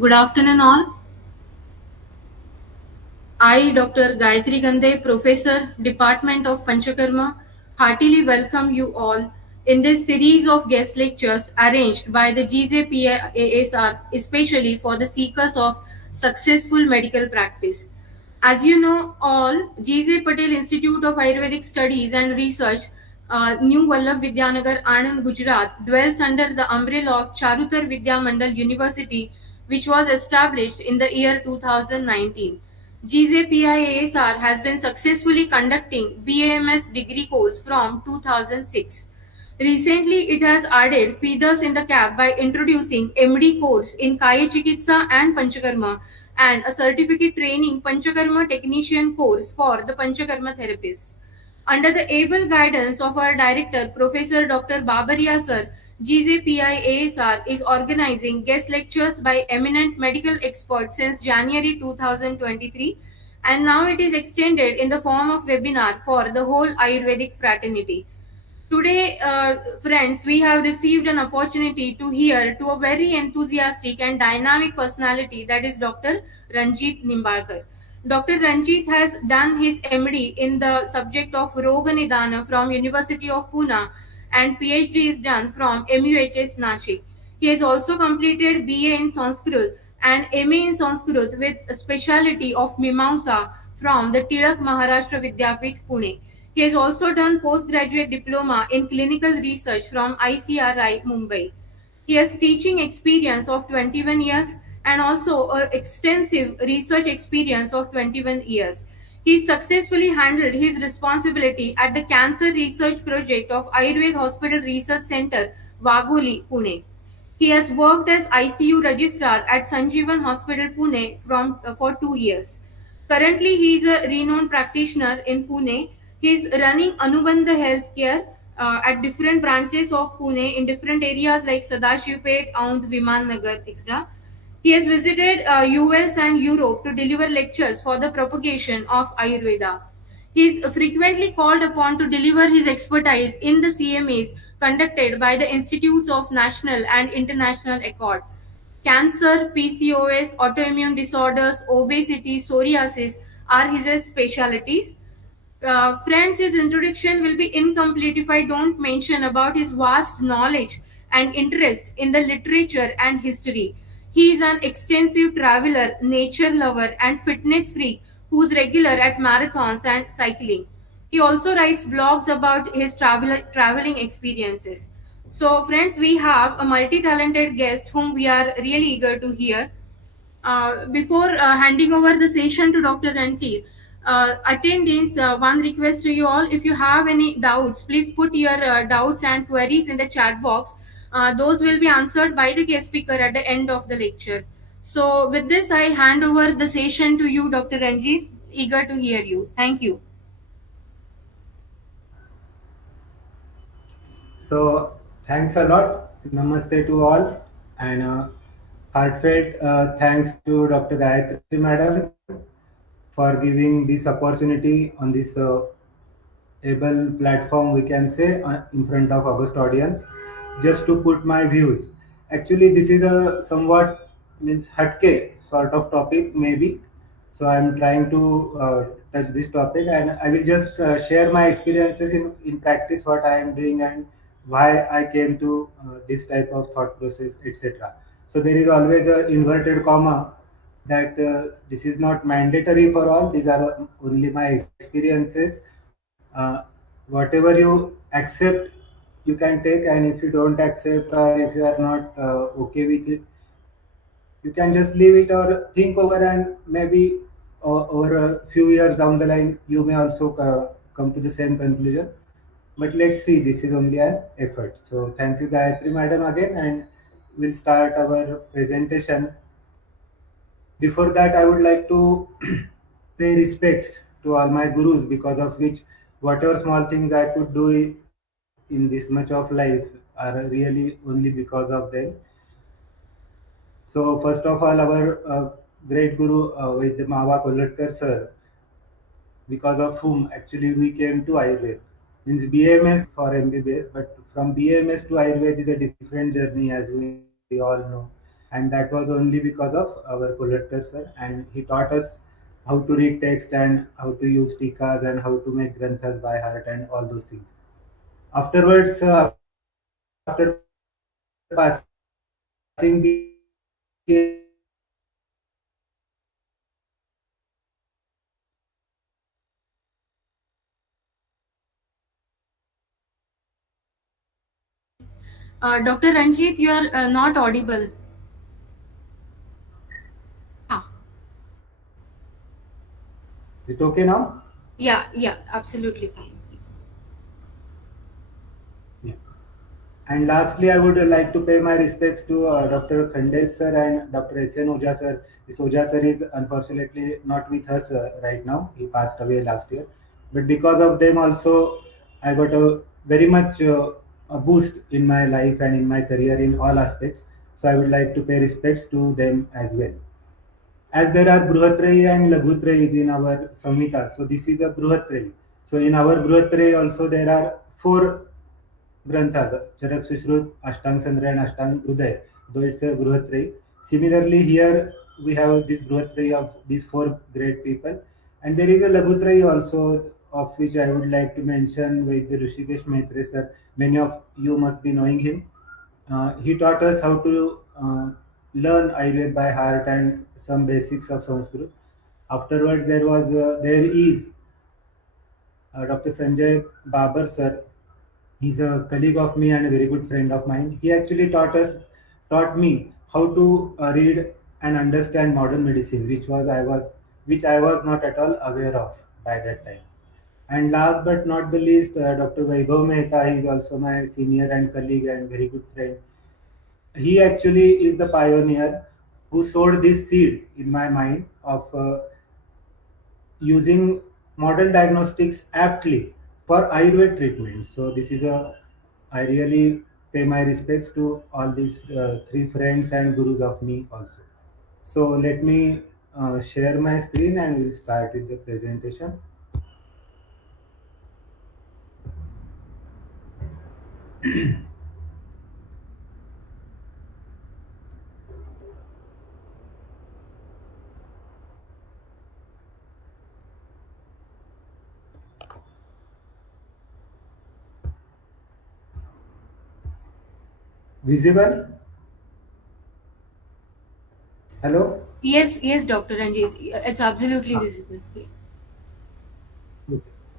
Good afternoon, all. I, Dr. Gayatri Gande, Professor, Department of Panchakarma, heartily welcome you all in this series of guest lectures arranged by the GJPASR, especially for the seekers of successful medical practice. As you know, all GJ Patel Institute of Ayurvedic Studies and Research, New Vallabh Vidyanagar, Anand, Gujarat, dwells under the umbrella of Charutar Vidya Mandal University, which was established in the year 2019. GJPIASR has been successfully conducting BAMS degree course from 2006. Recently, it has added feathers in the cap by introducing MD course in Kaya Chikitsa and Panchakarma and a certificate training Panchakarma technician course for the Panchakarma therapists. Under the able guidance of our director, Professor Dr. Babaria Sir, GJPI is organizing guest lectures by eminent medical experts since January 2023, and now it is extended in the form of webinar for the whole Ayurvedic fraternity. Today, friends, we have received an opportunity to hear to a very enthusiastic and dynamic personality, that is Dr. Ranjit Nimbalkar. Dr. Ranjit has done his MD in the subject of Roga Nidana from University of Pune and PhD is done from MUHS Nashik. He has also completed BA in Sanskrit and MA in Sanskrit with a specialty of Mimamsa from the Tilak Maharashtra Vidyapit, Pune. He has also done postgraduate diploma in clinical research from ICRI, Mumbai. He has teaching experience of 21 years and also an extensive research experience of 21 years. He successfully handled his responsibility at the Cancer Research Project of Ayurveda Hospital Research Center, Wagholi, Pune. He has worked as ICU registrar at Sanjeevan Hospital, Pune for 2 years. Currently, he is a renowned practitioner in Pune. He is running Anubandha Healthcare at different branches of Pune in different areas like Sadashivpet, Aund, Viman Nagar, etc. He has visited US and Europe to deliver lectures for the propagation of Ayurveda. He is frequently called upon to deliver his expertise in the CMAs conducted by the Institutes of National and International Accord. Cancer, PCOS, autoimmune disorders, obesity, psoriasis are his specialties. Friends, his introduction will be incomplete if I don't mention about his vast knowledge and interest in the literature and history. He is an extensive traveler, nature lover, and fitness freak who is regular at marathons and cycling. He also writes blogs about his traveling experiences. So, friends, we have a multi talented guest whom we are really eager to hear. Before handing over the session to Dr. Ranjit, attendees, one request to you all, if you have any doubts, please put your doubts and queries in the chat box. Those will be answered by the guest speaker at the end of the lecture. So, with this, I hand over the session to you, Dr. Ranjit. Eager to hear you. Thank you. So thanks a lot. Namaste to all, and heartfelt thanks to Dr. Gayatri Madam for giving this opportunity on this able platform, we can say, in front of August audience, just to put my views. Actually, this is a somewhat means hatke sort of topic, maybe. So I'm trying to touch this topic, and I will just share my experiences in practice, what I am doing, and why I came to this type of thought process, etc. So there is always a inverted comma that this is not mandatory for all. These are only my experiences. Whatever you accept, you can take, and if you don't accept or if you are not okay with it, you can just leave it or think over, and maybe over a few years down the line, you may also come to the same conclusion. But let's see, this is only an effort. So thank you, Gayatri Madam, again, and we'll start our presentation. Before that, I would like to pay respects to all my gurus, because of which whatever small things I could do in this much of life are really only because of them. So first of all, our great guru Vaidya Mava Kolhatkar sir, because of whom actually we came to Ayurveda. Means BMS for MBBS, but from BMS to Ayurveda is a different journey, as we all know. and that was only because of our collector sir, and he taught us how to read text and how to use tikas and how to make granthas by heart and all those things. Afterwards, after passing the PA Dr. Ranjit, you are not audible. Ah, is it okay now? yeah, yeah, absolutely fine. Yeah. And lastly, I would like to pay my respects to Dr. Khandel sir and Dr. S.N. Oja sir. This Oja sir is unfortunately not with us right now. He passed away last year. But because of them also, I got a very much a boost in my life and in my career in all aspects. So I would like to pay respects to them as well. As there are Bruhatrayi and Laghutrayis in our Samhita, so this is a Bruhatrayi. So in our Bruhatrayi also there are four Granthas, Charak Sushrut, Ashtang Sandra and Ashtang Uday, though it's a Bruhatrayi. Similarly, here we have this Bruhatrayi of these four great people. And there is a Laghutrayi also, of which I would like to mention with the Rishikesh Maitre sir. Many of you must be knowing him. He taught us how to learn Ayurveda by heart and some basics of Sanskrit. Afterwards, there is Dr. Sanjay Babar sir. He's a colleague of me and a very good friend of mine. He actually taught me how to read and understand modern medicine, which I was not at all aware of by that time. And last but not the least, Dr. Vaibhav Mehta, he is also my senior and colleague and very good friend. He actually is the pioneer who sowed this seed in my mind of using modern diagnostics aptly for Ayurveda treatment. So this is a I really pay my respects to all these three friends and gurus of me also. So let me share my screen and we'll start with the presentation. Visible? Hello? Yes, yes, Dr. Ranjit, it's absolutely Ah, visible. okay.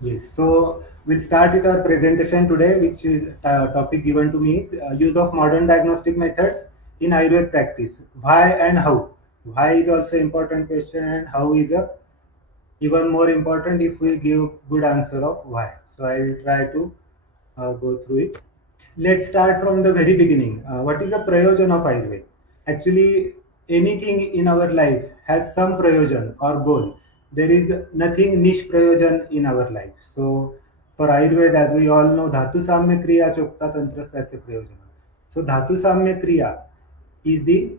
Yes. So we'll start with our presentation today, which is topic given to me is use of modern diagnostic methods in Ayurveda practice. Why and how? Why is also important question, and how is a even more important if we give good answer of why. So I will try to go through it. Let's start from the very beginning. What is the prayojan of Ayurveda? Actually, anything in our life has some prayojan or goal. There is nothing niche prayojan in our life. So, for Ayurveda, as we all know, Dhatu Samya Kriya Chokta Tantra Sasya Prayojana. So, Dhatu Samya Kriya is the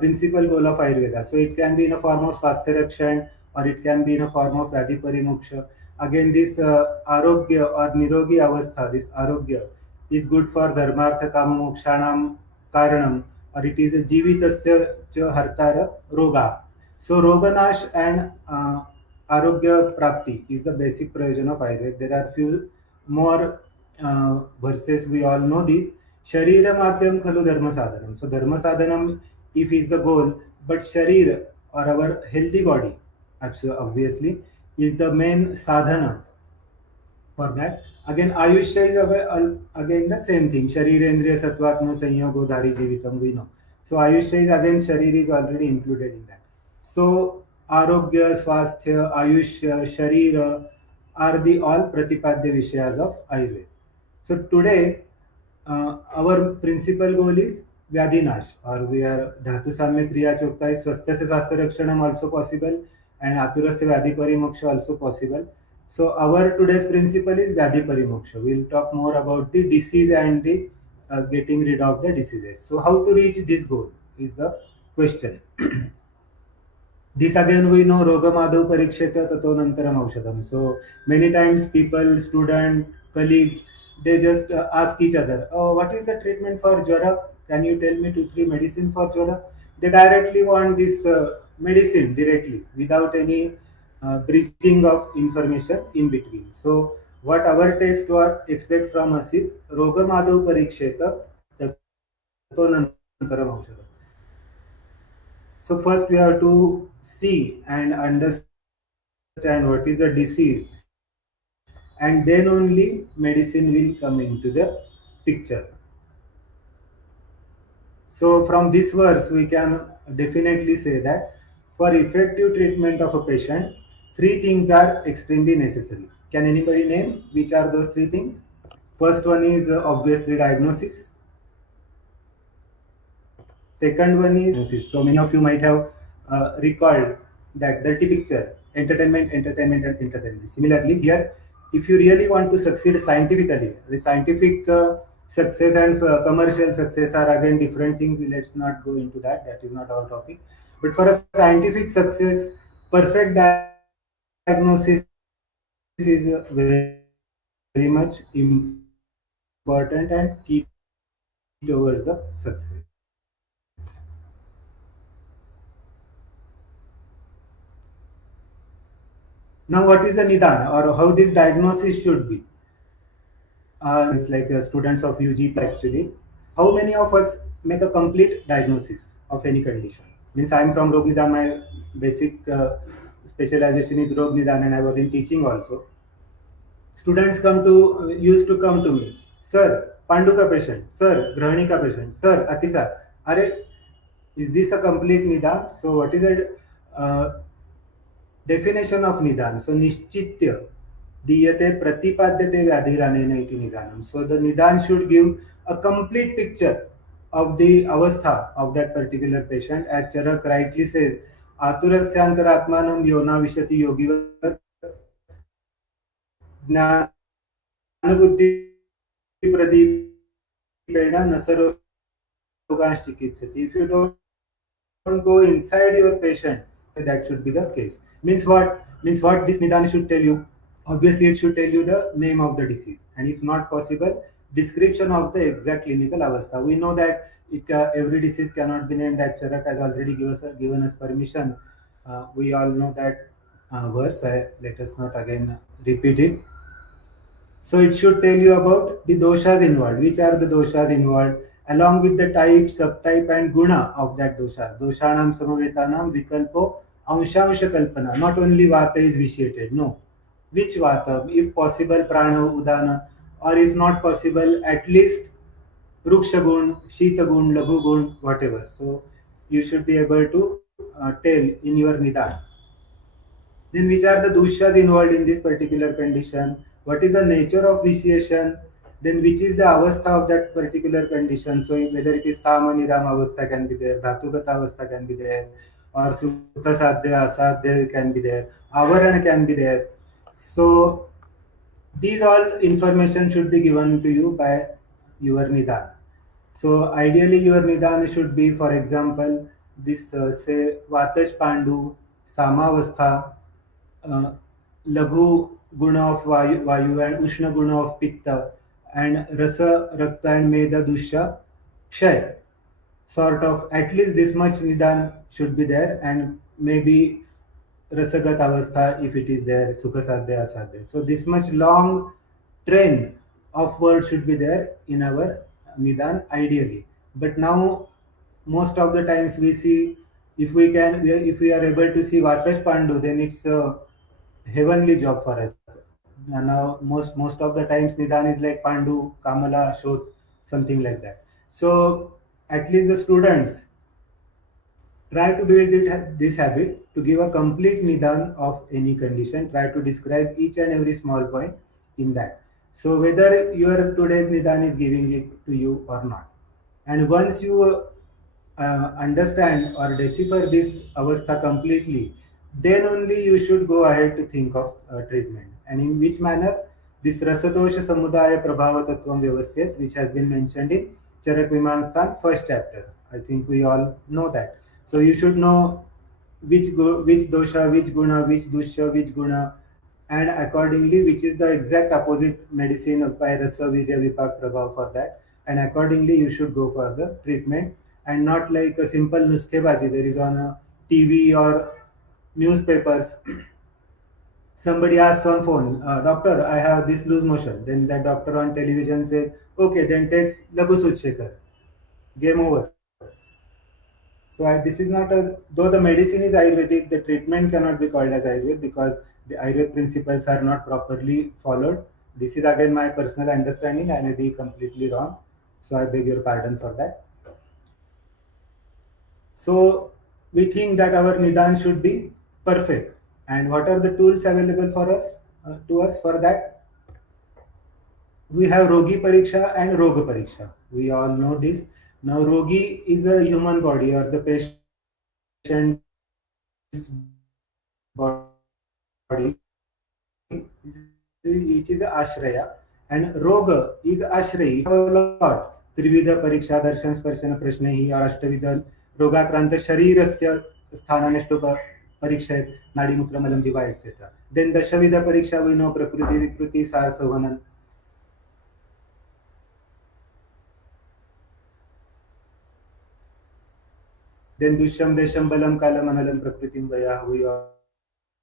principal goal of Ayurveda. So, it can be in a form of Swasthya Rakshan or it can be in a form of Vyadhi Parimuksha. Again, this Arogya or Nirogi Avastha, this Arogya is good for dharmartha kama mokshanam karanam, or it is a jivitasya cha hartara roga. So roganash and arogya prapti is the basic prayojan of Ayurveda. There are few more verses, we all know these. Sharira madhyam khalu dharma sadhanam. So dharma sadhanam if is the goal, but sharir or our healthy body, obviously, is the main sadhana for that. Again, Ayushya is again the same thing. Sharirendriya Sattvatma Sanyogo Dhari Jivitam, we know. So Ayushya is again Sharir is already included in that. So Arogya, Swasthya, Ayushya, Sharira are the all Pratipadya Vishayas of Ayurveda. So today, our principal goal is Vyadhinash, or we are Dhatu Samya Kriya Chokta is Swasthya Swasthya Rakshanam also possible, and Aturasya Vyadhi Parimoksha also possible. So our today's principle is Vyadhi Parimoksha. We'll talk more about the disease and the getting rid of the diseases. So how to reach this goal is the question. This again we know Rogamadhu Pariksheta Tatonantaram Aushadam. So many times people, student, colleagues, they just ask each other, oh, what is the treatment for Jwara? Can you tell me two, three medicine for Jwara? they directly want this medicine directly without any bridging of information in between. So what our text were expect from us is rogamadav pariksheta chatonantaram aushadam. So first we have to see and understand what is the disease, and then only medicine will come into the picture. So from this verse we can definitely say that for effective treatment of a patient, three things are extremely necessary. Can anybody name which are those three things? First one is obviously diagnosis. Second one is diagnosis. So many of you might have recalled that dirty picture, entertainment, entertainment, and entertainment. Similarly, here, if you really want to succeed scientifically, the scientific success and commercial success are again different things. Let's not go into that. That is not our topic. But for a scientific success, perfect diagnosis is very much important and key towards the success. Now, what is a nidan or how this diagnosis should be? It's like students of UG actually. How many of us make a complete diagnosis of any condition? Means I am from Rog Nidan, my basic specialization is Rog Nidan, and I was in teaching also. Students used to come to me, sir, Pandu ka patient, sir, Grahani ka patient, sir, Atisar. Are, is this a complete nidan? So what is it? Definition of nidan. So nishchitya diyate pratipadyate vyadhiranena iti nidanam. So the nidan should give a complete picture of the avastha of that particular patient. As Charak rightly says, aturasyantaratmanam yona vishati yogivat ज्ञानबुद्धि प्रदीपेण न सर्वरोगान् चिकित्सति. If you don't go inside your patient, that should be the case. Means what? Means what this nidan should tell you? Obviously, it should tell you the name of the disease, and if not possible, description of the exact clinical avastha. We know that every disease cannot be named. That Charak has already given us permission. We all know that verse. Let us not again repeat it. So it should tell you about the doshas involved. Which are the doshas involved? Along with the type, subtype, and guna of that doshas. Doshanam samavetanam vikalpo amshamsha kalpana. Not only vata is vitiated. No. Which vata? If possible, prana, udana, or if not possible, at least ruksha gun, shita gun, laghu gun, whatever. So you should be able to tell in your nidan. Then which are the doshas involved in this particular condition? What is the nature of vitiation? Then which is the avastha of that particular condition? So whether it is samanidam avastha can be there, dhatugata avastha can be there, or sukha sadhya asadhya can be there, avaran can be there. So these all information should be given to you by your nidan. So ideally your nidan should be, for example, this say Vatash Pandu, Samavastha, uh, Laghu Guna of Vayu and Ushna Guna of Pitta, and Rasa Rakta and Meda Dusha Kshay. Sort of at least this much nidan should be there, and maybe Rasagat Avastha if it is there, Sukha Sadhya Asadhya. So this much long train of words should be there in our nidan ideally. But now most of the times we see, if we are able to see Vatash Pandu, then it's a heavenly job for us. And now most of the times nidan is like Pandu, Kamala, Shot, something like that. So at least the students try to build this habit to give a complete nidan of any condition. Try to describe each and every small point in that. So whether your today's nidan is giving it to you or not. And once you understand or decipher this avastha completely, then only you should go ahead to think of treatment. And in which manner? This Rasadosha Samudaya Prabhava Tattvam Vyavasyat, which has been mentioned in Charak Vimanstan, first chapter. I think we all know that. So you should know which dosha, which guna, which dusha, which guna, and accordingly, which is the exact opposite medicine by Rasa Virya Vipak Prabhav for that. And accordingly, you should go for the treatment. and not like a simple nuskebaji there is on a TV or newspapers. Somebody asks on phone, doctor, I have this loose motion. Then that doctor on television says, okay, then takes Lagu Suchekar. Game over. So this is not a, though the medicine is Ayurvedic, the treatment cannot be called as Ayurvedic because the Ayurvedic principles are not properly followed. This is again my personal understanding. I may be completely wrong. So I beg your pardon for that. So we think that our Nidan should be perfect. And what are the tools available for us to us for that? We have Rogi Pariksha and Roga Pariksha. We all know this. Now, Rogi is a human body or the patient's body, which is Ashraya, and Roga is Ashray. A lot. Trivida Pariksha, Darshan Sparshana Prashnehi, or Ashtavidan, Rogakranta Sharirasya Sthananeshtuka Pariksha, Nadi Mukra Malam Jiva, etc. Then the Shavida Pariksha, we know Prakriti, Vikruti, Sar Savanan. Then Dusham, Desham, Balam, Kalam, Analam, Prakritim, Vaya, we all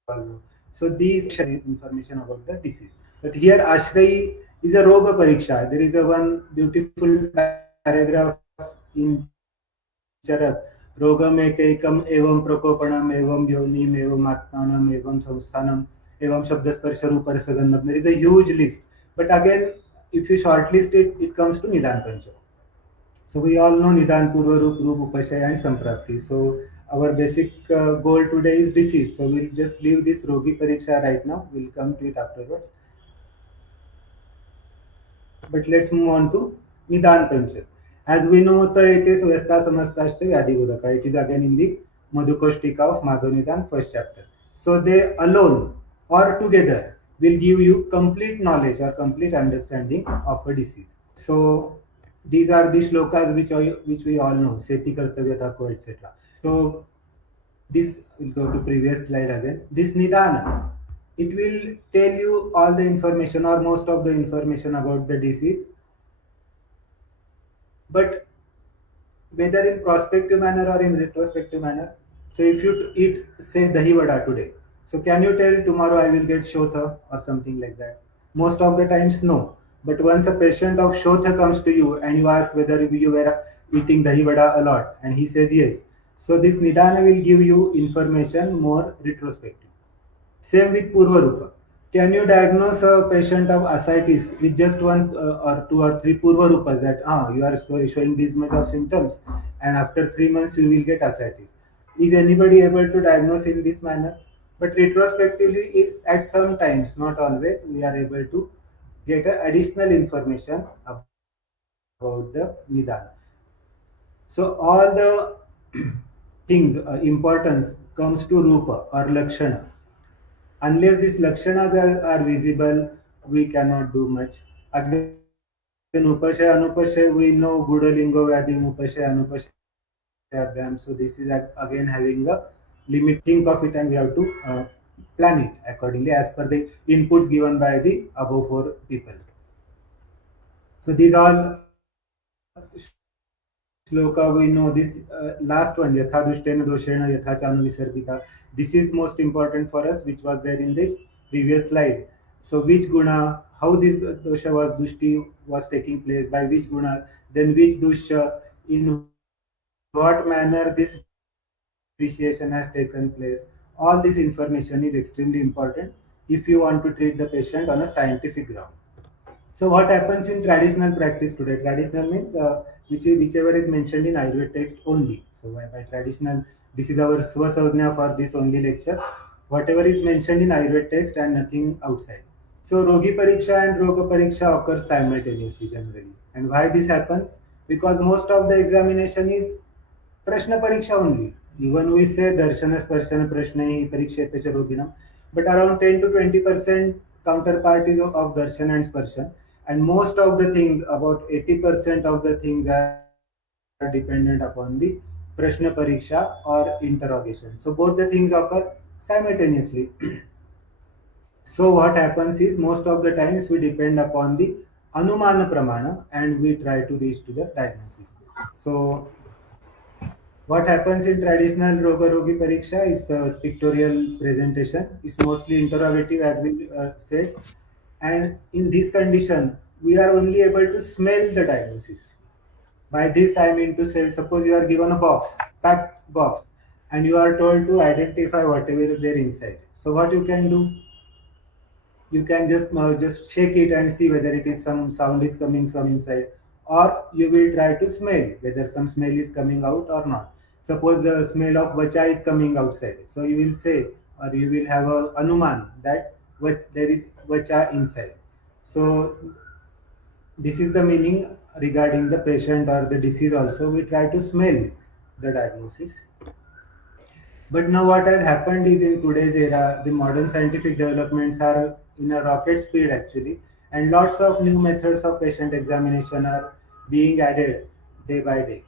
know. So these information about the disease. But here Ashray is a Roga Pariksha. There is a one beautiful paragraph in Charak. Rogam ekam evam prakopanam evam yonim evam atmanam evam samsthanam evam shabdasparsha ruparasagandam. There is a huge list. But again, if you shortlist it, it comes to Nidan Pancha. So we all know Nidan, Purva, Rup, Upashaya and Samprapti. So our basic goal today is disease. So we'll just leave this Rogi Pariksha right now. We'll come to it afterwards. But let's move on to Nidan Pancha. As we know, it is Vyasta Samastascha Vyadhivodaka. It is again in the Madhukoshtika of Madhav Nidan, first chapter. So they alone or together will give you complete knowledge or complete understanding of a disease. So these are the shlokas which we all know, Seti Kartavya Thako, etc. So this will go to previous slide again. This Nidana, it will tell you all the information or most of the information about the disease, but whether in prospective manner or in retrospective manner. So if you eat, say, dahi vada today, so can you tell tomorrow I will get shotha or something like that? Most of the times, no. But once a patient of shotha comes to you and you ask whether you were eating dahi vada a lot, and he says yes. So this nidana will give you information more retrospective. Same with Purva Rupa. Can you diagnose a patient of ascites with just one or two or three Purva Rupas that you are showing these much of symptoms and after 3 months you will get ascites? Is anybody able to diagnose in this manner? But retrospectively, it's at some times, not always, we are able to get additional information about the Nidan. So all the things, importance comes to Rupa or Lakshana. Unless these lakshanas are visible, we cannot do much. Again, upashaya, anupashaya, we know Buddhalingo, Vyadhi, upashaya, anupashaya, abhyam. So this is again having a limit. Think of it and we have to plan it accordingly as per the inputs given by the above four people. So these all shloka we know. This last one, yatha dushtena doshena yatha chanu visargita. This is most important for us, which was there in the previous slide. So which guna, how this dosha was dushti was taking place, by which guna, then which dusha, in what manner this appreciation has taken place. All this information is extremely important if you want to treat the patient on a scientific ground. So what happens in traditional practice today? Traditional means whichever is mentioned in Ayurveda text only. So by traditional, this is our Swasavjna for this only lecture. Whatever is mentioned in Ayurveda text and nothing outside. So Rogi Pariksha and Roga Pariksha occur simultaneously generally. And why this happens? Because most of the examination is Prashna Pariksha only. Even we say Darshana Sparshana Prashna hi Pariksheta Roginam, but around 10 to 20% counterpart is of Darshan and Sparshan. And most of the things, about 80% of the things are dependent upon the Prashna Pariksha or interrogation. So both the things occur simultaneously. So what happens is most of the times we depend upon the Anumana Pramana and we try to reach to the diagnosis. So What happens in traditional Rogarogi Pariksha is the pictorial presentation. It's mostly interrogative, as we said. And in this condition, we are only able to smell the diagnosis. By this, I mean to say, suppose you are given a box, packed box, and you are told to identify whatever is there inside. So what you can do? You can just shake it and see whether it is some sound is coming from inside, or you will try to smell whether some smell is coming out or not. Suppose the smell of vacha is coming outside, so you will say, or you will have a anuman that there is vacha inside. So this is the meaning regarding the patient or the disease. Also, we try to smell the diagnosis. But now what has happened is, in today's era, the modern scientific developments are in a rocket speed actually, and lots of new methods of patient examination are being added day by day.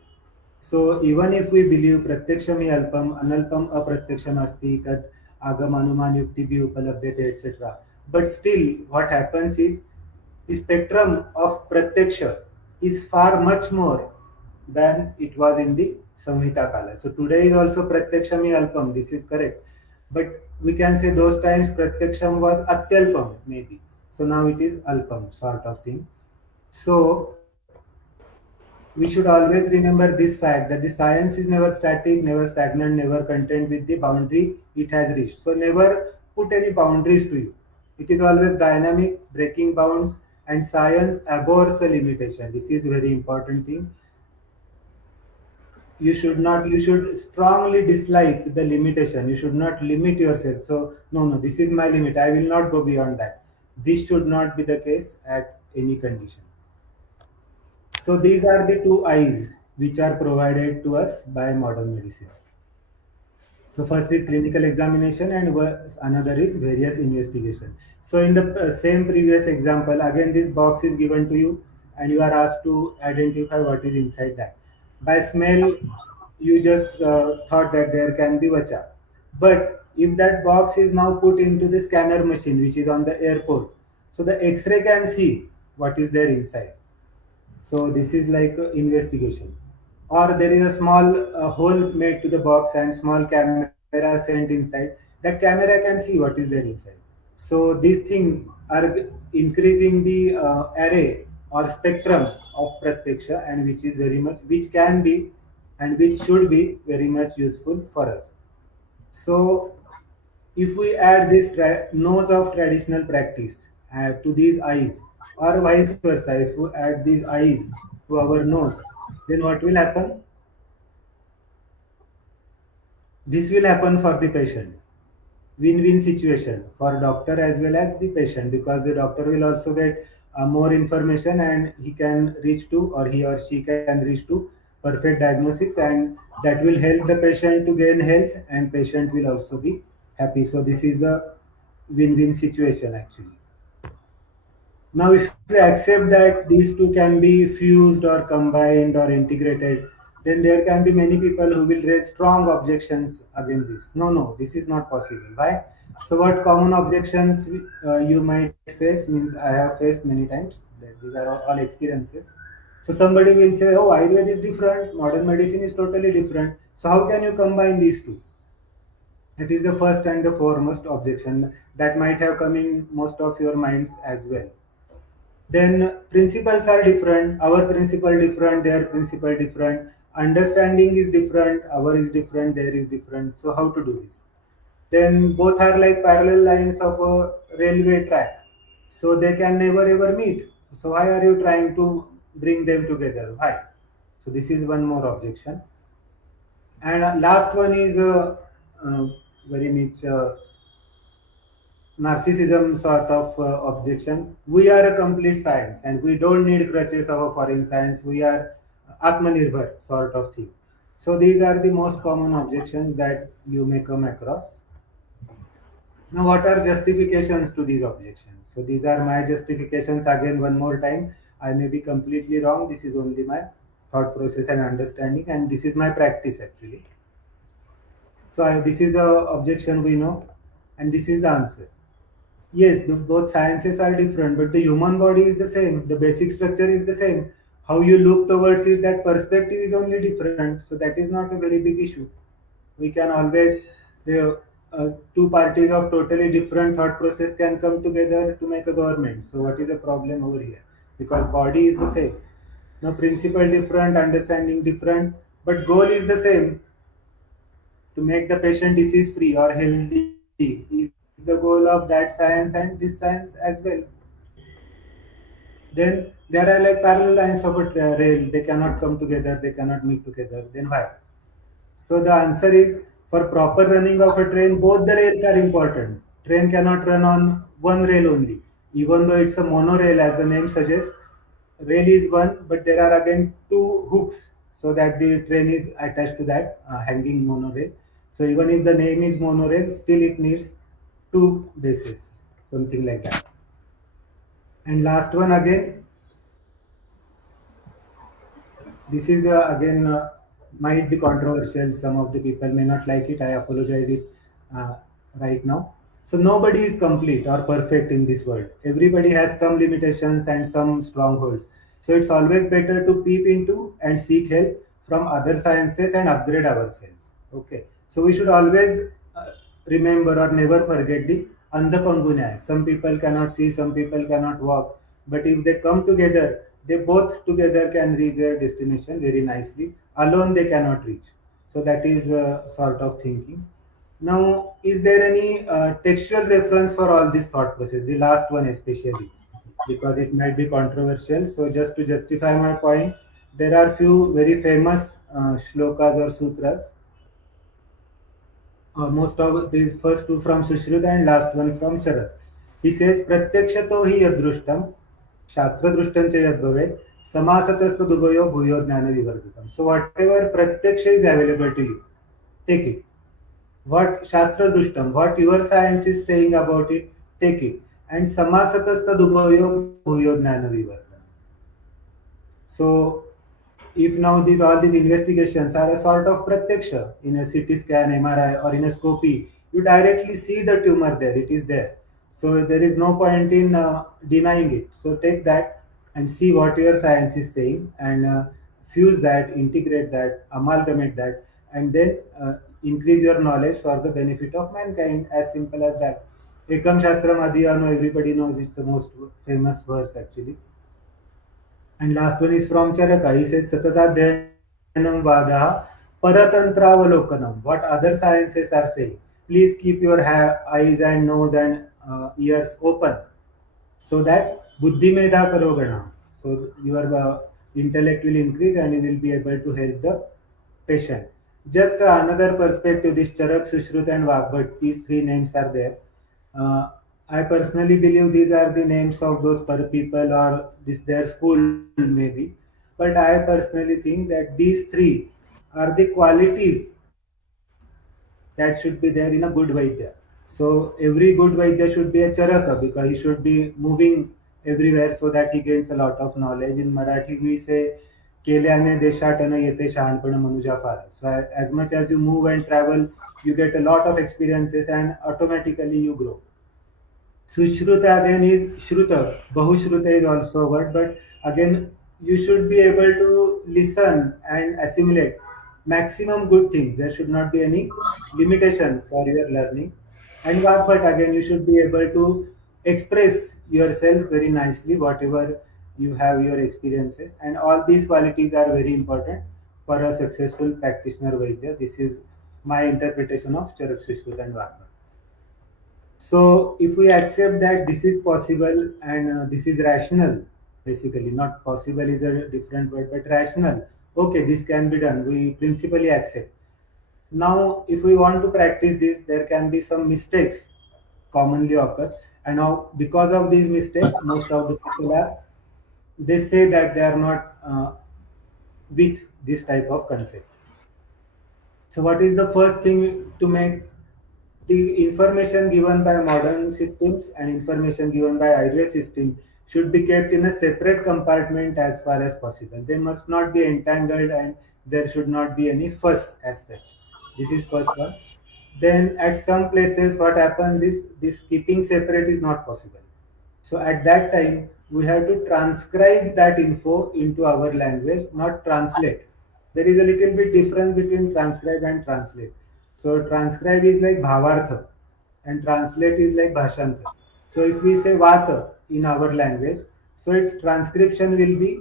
So even if we believe pratyaksham hi alpam, analpam apratyakshamasti, tad agam anuman yukti bhi upalabhyate, etc. But still, what happens is the spectrum of pratyaksha is far much more than it was in the Samhita Kala. So today is also Pratyakshami Alpam, this is correct. But we can say those times Pratyaksham was Atyalpam, maybe. So now it is Alpam, sort of thing. So we should always remember this fact that the science is never static, never stagnant, never content with the boundary it has reached. So never put any boundaries to you. It is always dynamic, breaking bounds, and science abhors a limitation. This is very important thing. You should strongly dislike the limitation. You should not limit yourself. So no, this is my limit, I will not go beyond that. This should not be the case at any condition. So these are the two eyes which are provided to us by modern medicine. So first is clinical examination, and another is various investigation. So in the same previous example, again this box is given to you, and you are asked to identify what is inside that. By smell, you just thought that there can be vacha. But if that box is now put into the scanner machine, which is on the airport, so the X-ray can see what is there inside. So this is like investigation. Or there is a small hole made to the box and small camera sent inside. That camera can see what is there inside. So these things are increasing the array or spectrum of pratyaksha, and which is very much, which can be and which should be very much useful for us. So if we add this nose of traditional practice to these eyes, or vice versa, if we add these eyes to our nose, then what will happen? This will happen for the patient. Win-win situation for doctor as well as the patient, because the doctor will also get more information, and he can reach to, or he or she can reach to perfect diagnosis, and that will help the patient to gain health, and patient will also be happy. So this is the win-win situation actually. Now, if we accept that these two can be fused or combined or integrated, then there can be many people who will raise strong objections against this. No, this is not possible. Why? So, what common objections you might face, means I have faced many times. These are all experiences. So, somebody will say, "Oh, Ayurveda is different, modern medicine is totally different. So, how can you combine these two?" That is the first and the foremost objection that might have come in most of your minds as well. Then principles are different, our principle different, their principle different, understanding is different, our is different, their is different. So how to do this? Then both are like parallel lines of a railway track, so they can never ever meet. So why are you trying to bring them together? Why? So this is one more objection. And last one is uh, very much narcissism sort of objection. We are a complete science, and we don't need crutches of a foreign science. We are Atmanirbhar sort of thing. So these are the most common objections that you may come across. Now, what are justifications to these objections? So these are my justifications. Again, one more time, I may be completely wrong. This is only my thought process and understanding, and this is my practice actually. So this is the objection we know, and this is the answer. Yes, both sciences are different, but the human body is the same. The basic structure is the same. how you look towards it, that perspective is only different. So that is not a very big issue. We can always, two parties of totally different thought process can come together to make a government. So what is the problem over here? Because body is the same. Now principle different, understanding different, but goal is the same, to make the patient disease free or healthy is the goal of that science and this science as well. Then there are like parallel lines of a rail, they cannot come together, they cannot meet together. Then why? So the answer is, for proper running of a train, both the rails are important. Train cannot run on one rail only. Even though it's a monorail, as the name suggests, rail is one, but there are again two hooks so that the train is attached to that hanging monorail. So even if the name is monorail, still it needs two bases, something like that. And last one again, this is again might be controversial. Some of the people may not like it. I apologize it uh, right now. So nobody is complete or perfect in this world. Everybody has some limitations and some strongholds. So it's always better to peep into and seek help from other sciences and upgrade ourselves. Okay. So we should always remember or never forget the andhapangunya. Some people cannot see, some people cannot walk, but if they come together, they both together can reach their destination very nicely. Alone they cannot reach. So that is sort of thinking. Now, is there any textual reference for all this thought process? The last one especially, because it might be controversial. So just to justify my point, there are few very famous shlokas or sutras, most of these first two from Sushruta and last one from Charak. He says, Pratyakshato hi yadrushtam, Shastra drushtam cha yadbhavet, samasatastu dubayo bhuyo jnana vivardhitam. So whatever pratyaksha is available to you, take it. What Shastra drushtam, what your science is saying about it, take it. And samasatasta dubayo bhuyo jnana vivardhitam. So if now these all these investigations are a sort of pratyaksha in a CT scan, MRI, or in a scopy, you directly see the tumor there. It is there. So there is no point in denying it. So take that and see what your science is saying, and fuse that, integrate that, amalgamate that, and then increase your knowledge for the benefit of mankind. As simple as that. Ekam Shastram Adhyano, everybody knows, it's the most famous verse actually. And last one is from Charaka. He says, Satadadhyanam Vadaha Paratantravalokanam. What other sciences are saying. Please keep your eyes and nose and ears open, so that Buddhi Medha Karogana. So your intellect will increase and you will be able to help the patient. Just another perspective, this Charak, Sushrut and Vagbhat, these three names are there. Uh, I personally believe these are the names of those people or this their school maybe. But I personally think that these three are the qualities that should be there in a good Vaidya. So every good Vaidya should be a Charaka, because he should be moving everywhere so that he gains a lot of knowledge. In Marathi we say, केल्याने देशाटन येते शहाणपण मनुजा फार. So as much as you move and travel, you get a lot of experiences and automatically you grow. Sushruta again is Shruta. Bahushruta is also a word, but again, you should be able to listen and assimilate maximum good things. There should not be any limitation for your learning. And Vagbhat, again, you should be able to express yourself very nicely, whatever you have your experiences. And all these qualities are very important for a successful practitioner Vaidya. This is my interpretation of Charak Sushruta and Vagbhat. So if we accept that this is possible and this is rational, basically, not possible is a different word, but rational. Okay, this can be done. We principally accept. Now, if we want to practice this, there can be some mistakes commonly occur. And now, because of these mistakes, most of the people are, they say that they are not with this type of concept. So what is the first thing to make? The information given by modern systems and information given by Ayurvedic system should be kept in a separate compartment as far as possible. They must not be entangled and there should not be any fuss as such. This is first one. Then at some places what happens is this keeping separate is not possible. So at that time we have to transcribe that info into our language, not translate. There is a little bit difference between transcribe and translate. So transcribe is like bhavartha and translate is like bhashantar. So if we say vata in our language, so its transcription will be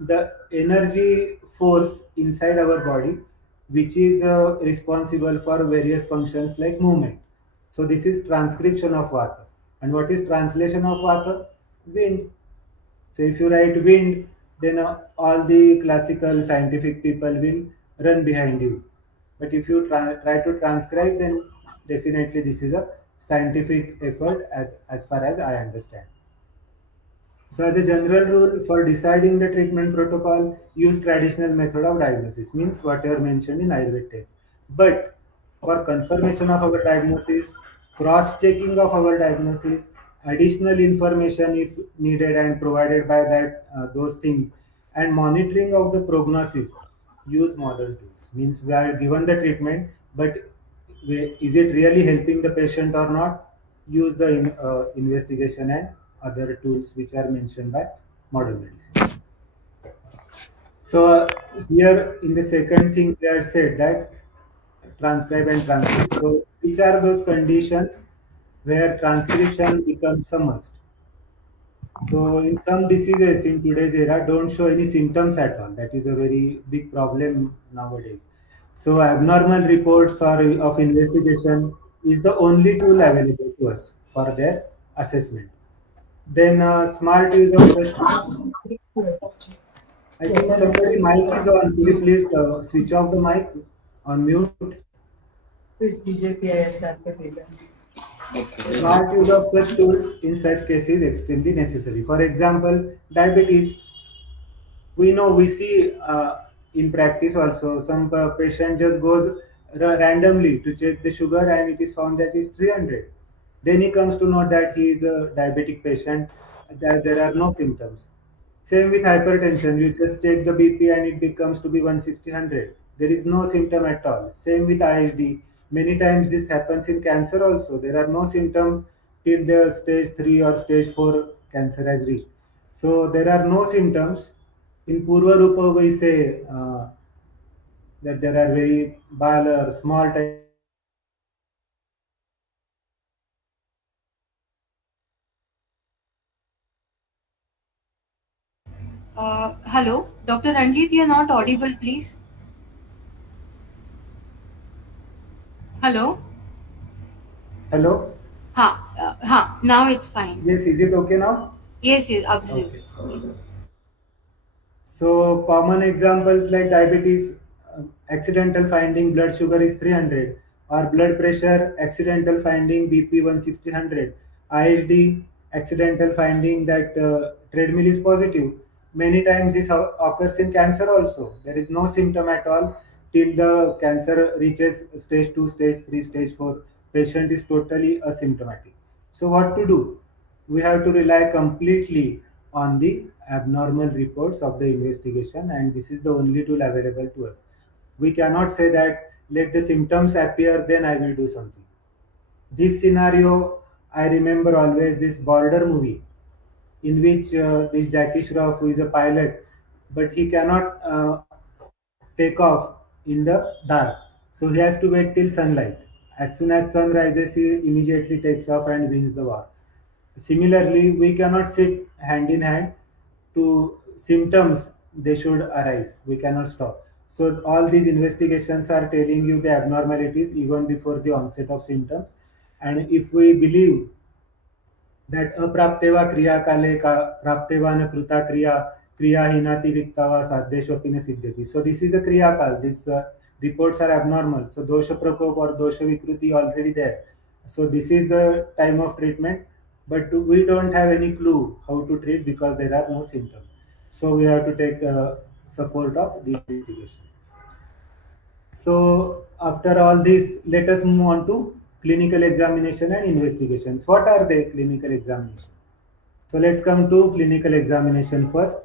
the energy force inside our body, which is responsible for various functions like movement. So this is transcription of vata. And what is translation of vata? Wind. So if you write wind, then all the classical scientific people will run behind you. But if you try to transcribe, then definitely this is a scientific effort as far as I understand. So as a general rule for deciding the treatment protocol, use traditional method of diagnosis, means whatever mentioned in Ayurvedic text. But for confirmation of our diagnosis, cross-checking of our diagnosis, additional information if needed and provided by that those things, and monitoring of the prognosis, use modern tools. Means we are given the treatment, but is it really helping the patient or not? Use the investigation and other tools which are mentioned by modern medicine. So here in the second thing they are said that transcribe and translate. So which are those conditions where transcription becomes a must? So in some diseases in today's era don't show any symptoms at all. That is a very big problem nowadays. So abnormal reports or of investigation is the only tool available to us for their assessment. Then smart use of such tools. I think somebody mic is on. Could you please switch off the mic on mute? Smart use of such tools in such cases is extremely necessary. For example, diabetes. We know we see in practice also some patient just goes randomly to check the sugar and it is found that is 300. Then he comes to know that he is a diabetic patient, that there are no symptoms. Same with hypertension, you just check the BP and it becomes to be 160. There is no symptom at all. Same with IHD. Many times this happens in cancer also. There are no symptoms till the stage 3 or stage 4 cancer has reached. So there are no symptoms. In Purva Rupa we say that there are very bal or small type of symptoms which are not visible to the Hello, Dr. Ranjit, you're not audible, please. Hello? hello. Now it's fine. Yes, is it okay now? Yes, yes, absolutely. Okay. So common examples like diabetes, accidental finding blood sugar is 300, or blood pressure, accidental finding BP 160 IHD, accidental finding that treadmill is positive. Many times this occurs in cancer also. There is no symptom at all till the cancer reaches stage 2, stage 3, stage 4. Patient is totally asymptomatic. So what to do? We have to rely completely on the abnormal reports of the investigation, and this is the only tool available to us. We cannot say that let the symptoms appear, then I will do something. This scenario, I remember always this border movie in which this Jackie Shroff, who is a pilot, but he cannot take off in the dark. So he has to wait till sunlight. As soon as sun rises, he immediately takes off and wins the war. Similarly, we cannot sit hand in hand to symptoms, they should arise. We cannot stop. So all these investigations are telling you the abnormalities even before the onset of symptoms. And if we believe that अप्राप्तेवा क्रिया काले का प्राप्तेवा न कृता क्रिया क्रियाहीनाति रिक्तावा साध्येष्वपि न सिद्ध्यति. So this is the kriya kal. These reports are abnormal. So dosha prakop or dosha vikruti already there. So this is the time of treatment, but we don't have any clue how to treat because there are no symptoms. So we have to take support of the investigation. So after all this, let us move on to clinical examination and investigations. What are they, clinical examination? So let's come to clinical examination first.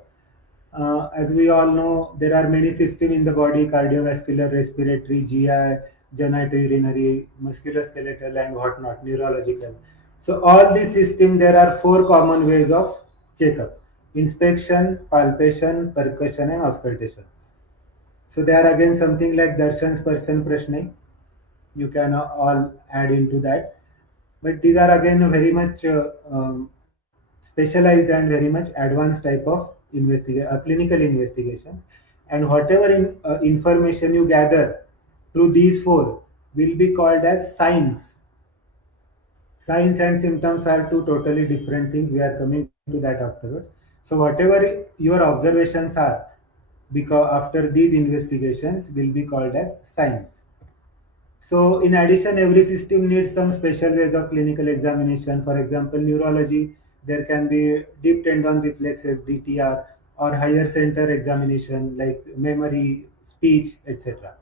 As we all know, there are many systems in the body: cardiovascular, respiratory, GI, genitourinary, musculoskeletal, and whatnot, neurological. So all these systems, there are four common ways of checkup, inspection, palpation, percussion, and auscultation. So they are again something like darshan, sparshan, prashne. You can all add into that. But these are again very much specialized and very much advanced type of clinical investigation. And whatever information you gather through these four will be called as signs. Signs and symptoms are two totally different things. We are coming to that afterwards. So whatever your observations are, because after these investigations will be called as signs. So in addition, every system needs some special ways of clinical examination. For example, neurology, there can be deep tendon reflexes, DTR, or higher center examination like memory, speech, etc.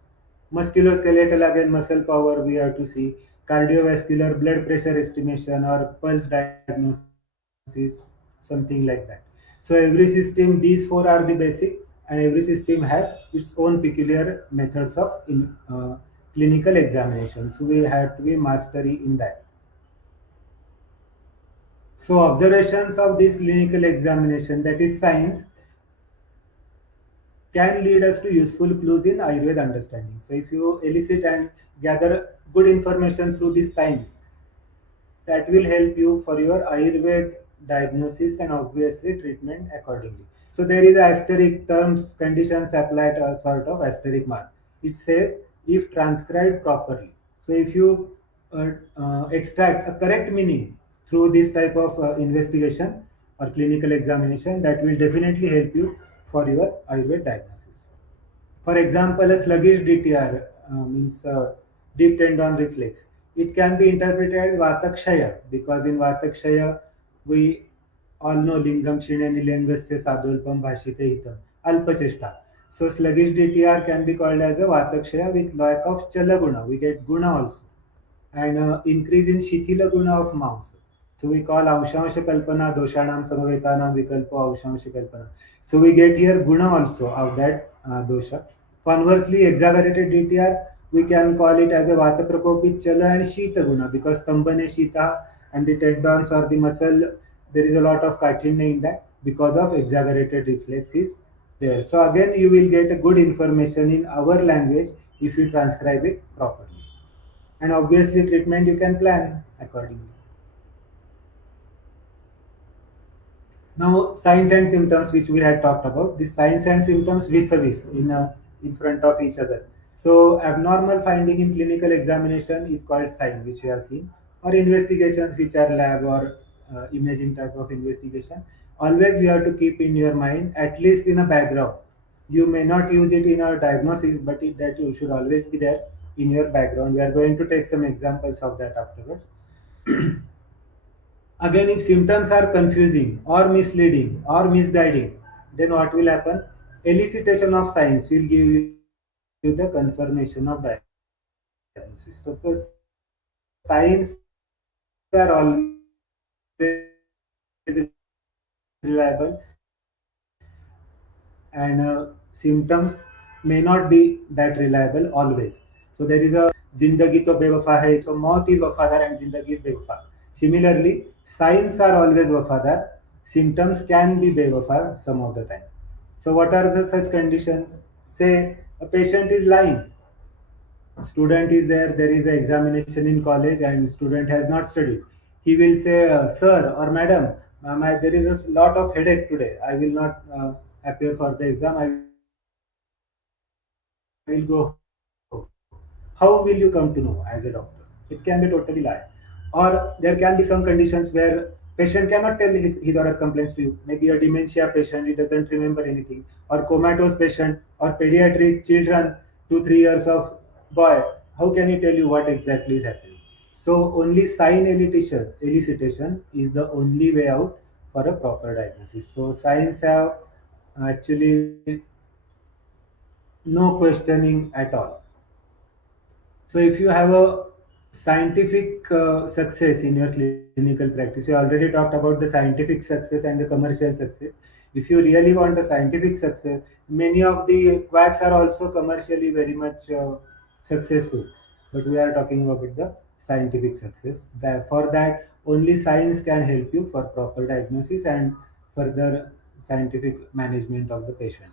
Musculoskeletal, again, muscle power we have to see. Cardiovascular, blood pressure estimation, or pulse diagnosis, something like that. So every system, these four are the basic, and every system has its own peculiar methods of clinical examination. So we have to be mastery in that. So observations of this clinical examination, that is science, can lead us to useful clues in Ayurveda understanding. So if you elicit and gather good information through this science, that will help you for your Ayurveda diagnosis and obviously treatment accordingly. So there is a asterisk terms conditions applied a sort of asterisk mark. It says if transcribed properly. So if you extract a correct meaning through this type of investigation or clinical examination, that will definitely help you for your Ayurveda diagnosis. For example, a sluggish DTR means deep tendon reflex. It can be interpreted as Vatakshaya because in Vatakshaya we all know Lingam Shine Nilangasya Sadulpam Bhashite Hitam Alpacheshta. So sluggish DTR can be called as a Vatakshaya with lack of Chalaguna. We get Guna also. And increase in Shithila Guna of mouse. So we call Avshansha Kalpana Doshanam Samavetanam Vikalpa Avshansha Kalpana. So we get here Guna also of that dosha. Conversely, exaggerated DTR, we can call it as a Vata Prakopit Chala and Shita Guna because Stambane Shita and the tendons or the muscle, there is a lot of kathina in that because of exaggerated reflexes there. So again, you will get a good information in our language if you transcribe it properly. And obviously, treatment you can plan accordingly. Now, signs and symptoms, which we had talked about, the signs and symptoms vis-a-vis in front of each other. So, abnormal finding in clinical examination is called sign, which we have seen, or investigations, which are lab or imaging type of investigation. Always you have to keep in your mind, at least in a background. You may not use it in a diagnosis, but that you should always be there in your background. We are going to take some examples of that afterwards. Again, if symptoms are confusing or misleading or misguiding, then what will happen? Elicitation of signs will give you the confirmation of diagnosis. So the signs are always reliable and symptoms may not be that reliable always. So there is a Zindagi to Bewafa hai. So Maut is Wafadar and Zindagi is Bewafa. Similarly, signs are always Wafadar. Symptoms can be Bewafa some of the time. So what are the such conditions? Say a patient is lying, student is there is an examination in college and student has not studied. He will say, sir or madam, there is a lot of headache today, I will not appear for the exam, I will go home. How will you come to know as a doctor? It can be totally lie. Or there can be some conditions where patient cannot tell his or her complaints to you. Maybe a dementia patient, he doesn't remember anything, or comatose patient, or pediatric children, 2 3 years of boy. How can he tell you what exactly is happening? So only sign elicitation is the only way out for a proper diagnosis. So signs have actually no questioning at all. So if you have a scientific success in your clinical practice, you already talked about the scientific success and the commercial success. If you really want a scientific success, many of the quacks are also commercially very much successful. But we are talking about the scientific success. For that, only science can help you for proper diagnosis and further scientific management of the patient.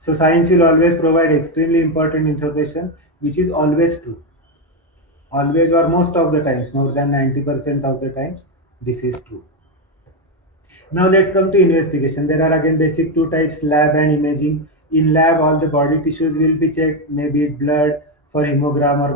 So science will always provide extremely important information, which is always true. Always or most of the times, more than 90% of the times, this is true. Now let's come to investigation. There are again basic two types, lab and imaging. In lab, all the body tissues will be checked, maybe blood for hemogram or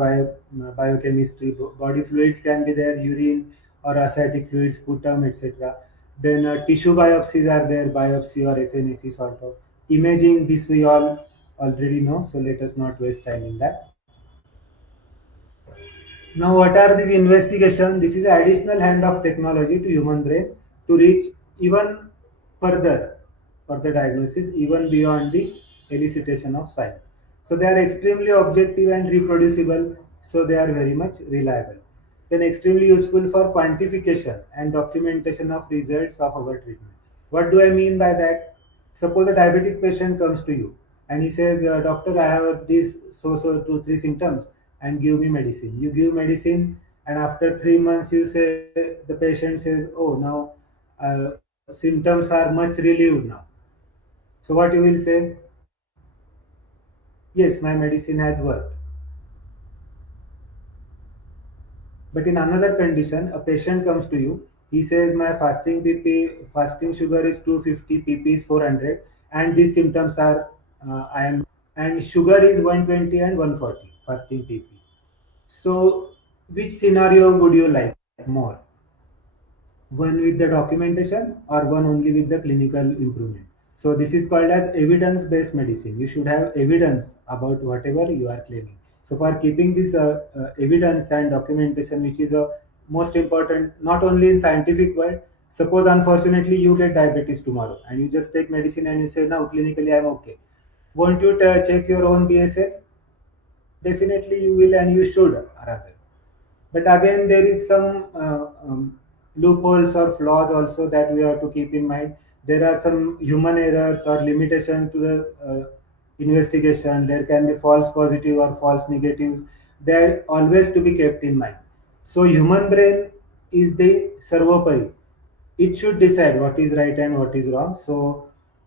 biochemistry. Body fluids can be there, urine or ascitic fluids, sputum, etc. Then tissue biopsies are there, biopsy or FNAC sort of. Imaging, this we all already know, so let us not waste time in that. Now, what are these investigation? This is additional hand of technology to human brain to reach even further for the diagnosis, even beyond the elicitation of science. So they are extremely objective and reproducible. So they are very much reliable. Then extremely useful for quantification and documentation of results of our treatment. What do I mean by that? Suppose a diabetic patient comes to you and he says, "Doctor, I have these so 2 3 symptoms, and give me medicine." You give medicine, and after 3 months, you say the patient says, "Oh, now symptoms are much relieved now." So what you will say? Yes, my medicine has worked. But in another condition, a patient comes to you. He says, "My fasting sugar is 250, PP is 400, and these symptoms are I am, and sugar is 120 and 140 fasting PP." So, which scenario would you like more? One with the documentation or one only with the clinical improvement? So this is called as evidence-based medicine. You should have evidence about whatever you are claiming. So for keeping this evidence and documentation, which is most important, not only in scientific world. Suppose unfortunately you get diabetes tomorrow, and you just take medicine and you say, "Now clinically I'm okay." Won't you check your own BSL? Definitely you will, and you should rather. But again, there is some loopholes or flaws also that we have to keep in mind. There are some human errors or limitation to the investigation. There can be false positive or false negatives. They are always to be kept in mind. So human brain is the servopari. It should decide what is right and what is wrong. So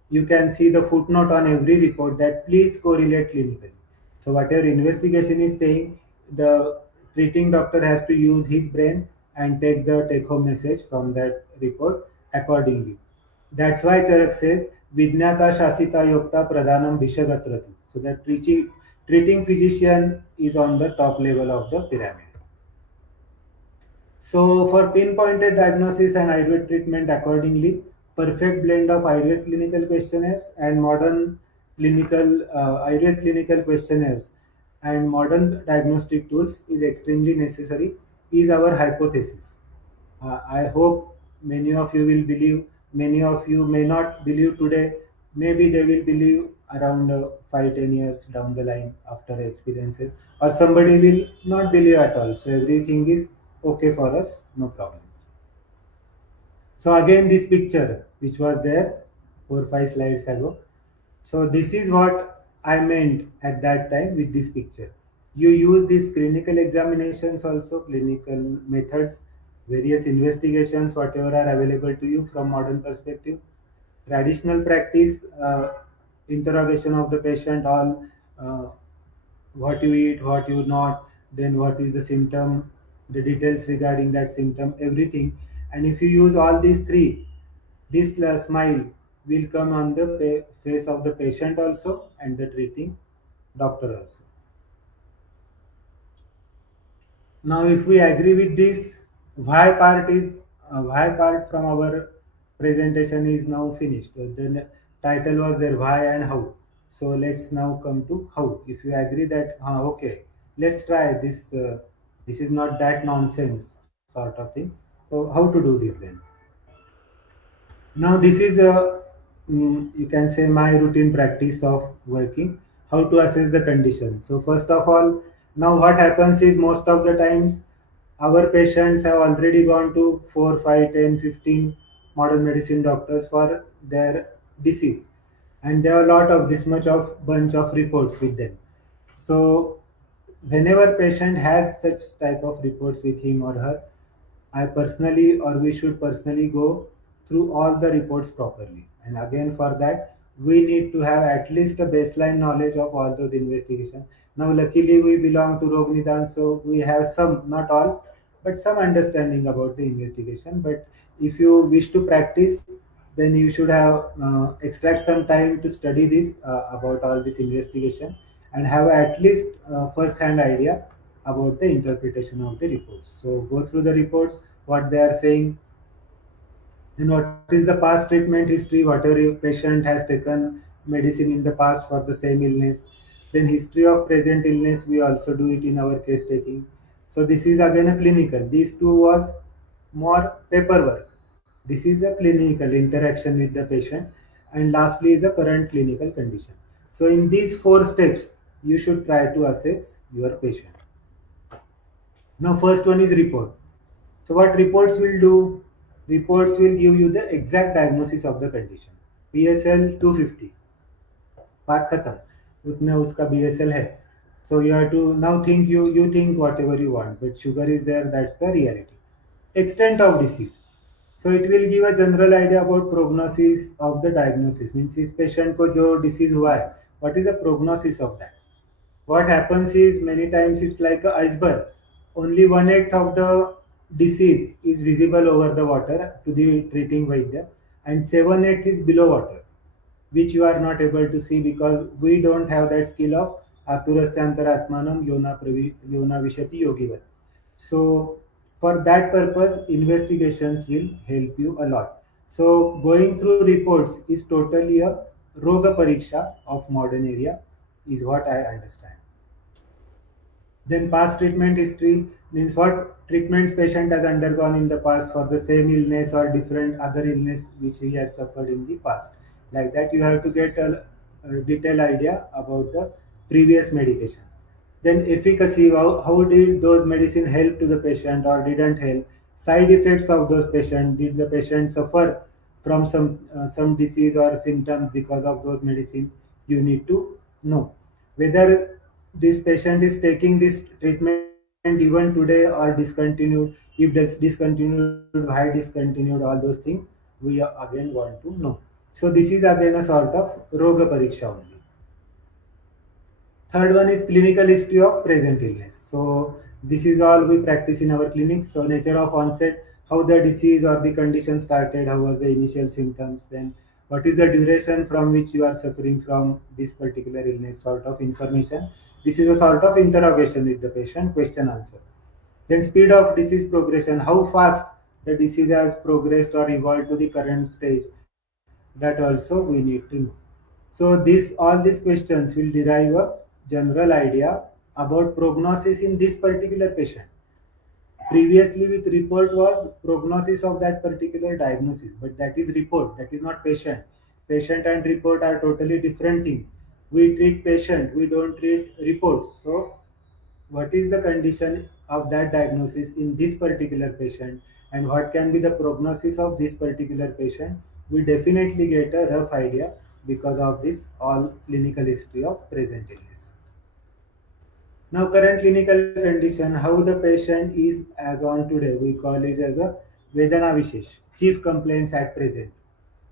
you can see the footnote on every report that please correlate clinically. So whatever investigation is saying, the treating doctor has to use his brain and take the take-home message from that report accordingly. That's why Charak says, "Vijnata Shasita Yokta Pradhanam Bhishagatratu." So that treating physician is on the top level of the pyramid. So for pinpointed diagnosis and Ayurveda treatment accordingly, perfect blend of Ayurveda clinical questionnaires and modern Ayurveda clinical questionnaires and modern diagnostic tools is extremely necessary, is our hypothesis. I hope many of you will believe, many of you may not believe today, maybe they will believe around 5 10 years down the line after experiences, or somebody will not believe at all. So everything is okay for us, no problem. So again, this picture which was there 4 5 slides ago. So this is what I meant at that time with this picture. You use these clinical examinations also, clinical methods, various investigations, whatever are available to you from modern perspective. Traditional practice, interrogation of the patient, all what you eat, what you not, then what is the symptom, the details regarding that symptom, everything. And if you use all these three, this smile will come on the face of the patient also and the treating doctor also. Now, if we agree with this, why part from our presentation is now finished. The title was there, why and how. So let's now come to how. If you agree that okay, let's try this. This is not that nonsense sort of thing. So how to do this then? Now this is a you can say my routine practice of working. How to assess the condition. So first of all, now what happens is most of the times our patients have already gone to 4 5 10 15 modern medicine doctors for their disease, and there are a lot of this much of bunch of reports with them. So whenever patient has such type of reports with him or her, I personally or we should personally go through all the reports properly. And again, for that, we need to have at least a baseline knowledge of all those investigations. Now, luckily, we belong to Rog Nidan, so we have some, not all, but some understanding about the investigation. But if you wish to practice, then you should have extract some time to study this about all this investigation and have at least first hand idea about the interpretation of the reports. So go through the reports, what they are saying, then what is the past treatment history, whatever your patient has taken medicine in the past for the same illness. Then history of present illness, we also do it in our case taking. So this is again a clinical. These two was more paperwork. This is a clinical interaction with the patient. And lastly is the current clinical condition. So in these four steps, you should try to assess your patient. Now first one is report. So what reports will do? Reports will give you the exact diagnosis of the condition. BSL 250, बात खत्म उतने उसका BSL है. So you have to now think, you think whatever you want, but sugar is there, that's the reality. Extent of disease. So it will give a general idea about prognosis of the diagnosis. Means इस patient को जो disease हुआ है, what is the prognosis of that? What happens is many times it's like a iceberg. Only 1/8 of the disease is visible over the water to the treating Vaidya, and 7/8 is below water, which you are not able to see because we don't have that skill of Aturasyantaratmanam Yona Vishati Yogivat. So for that purpose, investigations will help you a lot. So going through reports is totally a Roga Pariksha of modern area is what I understand. Then past treatment history means what treatments patient has undergone in the past for the same illness or different other illness which he has suffered in the past. Like that, you have to get a detailed idea about the previous medication. Then efficacy, how did those medicine help to the patient or didn't help? Side effects of those patients, did the patient suffer from some disease or symptoms because of those medicine? You need to know whether this patient is taking this treatment even today or discontinued. If that's discontinued, why discontinued, all those things we again want to know. So this is again a sort of Roga Pariksha only. Third one is clinical history of present illness. So this is all we practice in our clinics. So nature of onset, how the disease or the condition started, how was the initial symptoms, then what is the duration from which you are suffering from this particular illness, sort of information. This is a sort of interrogation with the patient, question answer. Then speed of disease progression, how fast the disease has progressed or evolved to the current stage. That also we need to know. So all these questions will derive a general idea about prognosis in this particular patient. Previously with report was prognosis of that particular diagnosis, but that is report, that is not patient. Patient and report are totally different things. We treat patient, we don't treat reports. So what is the condition of that diagnosis in this particular patient and what can be the prognosis of this particular patient, we definitely get a rough idea because of this all clinical history of present illness. Now current clinical condition, how the patient is as on today, we call it as a Vedana Vishesh, chief complaints at present.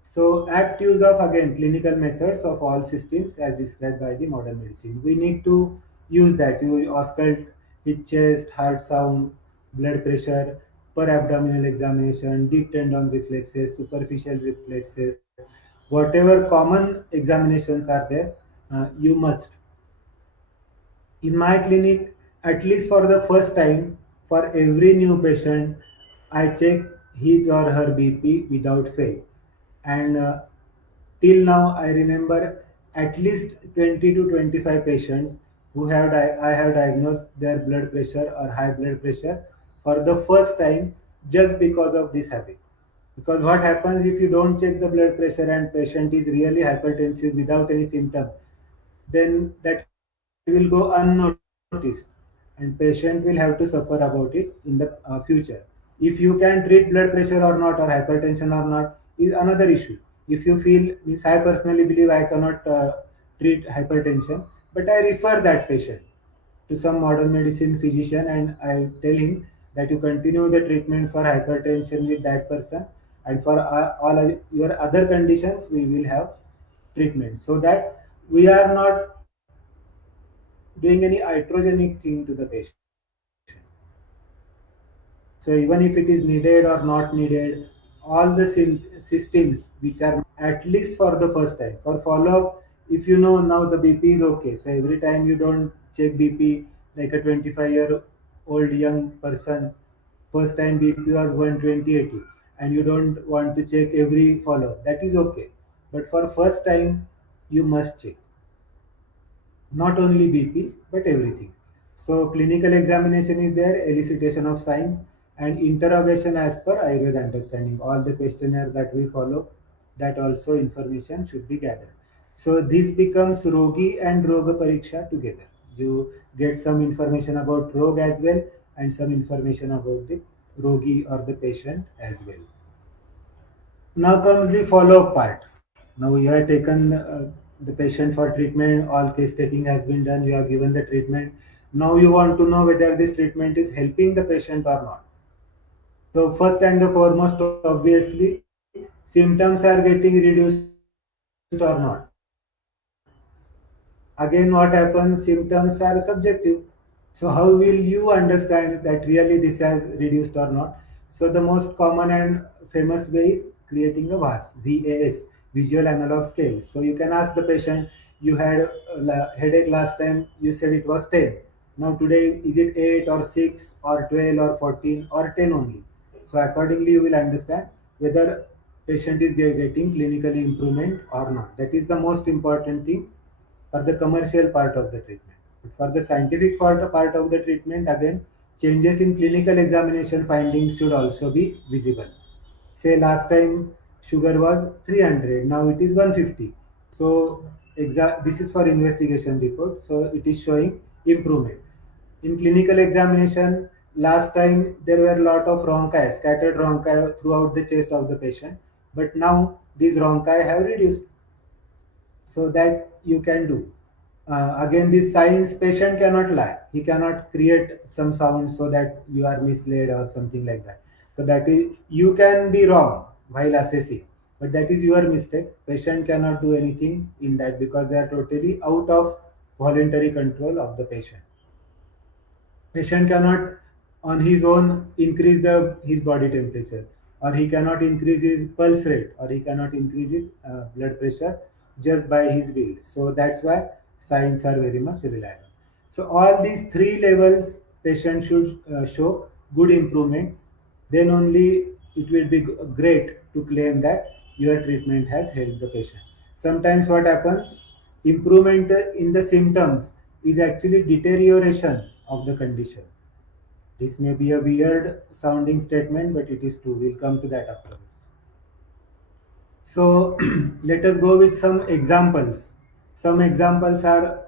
So apt use of again clinical methods of all systems as described by the modern medicine. We need to use that. You auscult, hip chest, heart sound, blood pressure, per abdominal examination, deep tendon reflexes, superficial reflexes, whatever common examinations are there, you must. In my clinic, at least for the first time, for every new patient, I check his or her BP without fail. And till now, I remember at least 20 to 25 patients who I have diagnosed their blood pressure or high blood pressure for the first time just because of this habit. Because what happens if you don't check the blood pressure and patient is really hypertensive without any symptom, then that will go unnoticed and patient will have to suffer about it in the future. If you can treat blood pressure or not or hypertension or not is another issue. If you feel, means I personally believe I cannot treat hypertension, but I refer that patient to some modern medicine physician and I tell him that you continue the treatment for hypertension with that person and for your other conditions we will have treatment, so that we are not doing any iatrogenic thing to the patient. So even if it is needed or not needed, all the systems which are at least for the first time. For follow-up, if you know now the BP is okay, so every time you don't check BP like a 25-year-old young person, first time BP was 120/80, and you don't want to check every follow-up, that is okay. But for first time, you must check not only BP but everything. So clinical examination is there, elicitation of signs, and interrogation as per Ayurveda understanding. All the questionnaire that we follow, that also information should be gathered. So this becomes Rogi and Roga Pariksha together. You get some information about Rog as well and some information about the Rogi or the patient as well. Now comes the follow-up part. Now you have taken the patient for treatment, all case taking has been done, you have given the treatment. Now you want to know whether this treatment is helping the patient or not. So first and the foremost, obviously, symptoms are getting reduced or not. Again, what happens? Symptoms are subjective. So how will you understand that really this has reduced or not? So the most common and famous way is creating a VAS, visual analog scale. So you can ask the patient, you had headache last time, you said it was 10. Now today, is it 8 or 6 or 12 or 14 or 10 only? So accordingly, you will understand whether patient is getting clinical improvement or not. That is the most important thing for the commercial part of the treatment. But for the scientific part of the treatment, again, changes in clinical examination findings should also be visible. Say last time sugar was 300, now it is 150. So this is for investigation report. So it is showing improvement. In clinical examination, last time there were a lot of rhonchi, scattered rhonchi throughout the chest of the patient, but now these rhonchi have reduced, so that you can do. Again, this science patient cannot lie. He cannot create some sound so that you are misled or something like that. So that is, you can be wrong while assessing, but that is your mistake. Patient cannot do anything in that because they are totally out of voluntary control of the patient. Patient cannot on his own increase his body temperature, or he cannot increase his pulse rate, or he cannot increase his blood pressure just by his will. So that's why signs are very much reliable. So all these three levels patient should show good improvement, then only it will be great to claim that your treatment has helped the patient. Sometimes what happens, improvement in the symptoms is actually deterioration of the condition. This may be a weird sounding statement, but it is true. We'll come to that afterwards. So let us go with some examples. Some examples are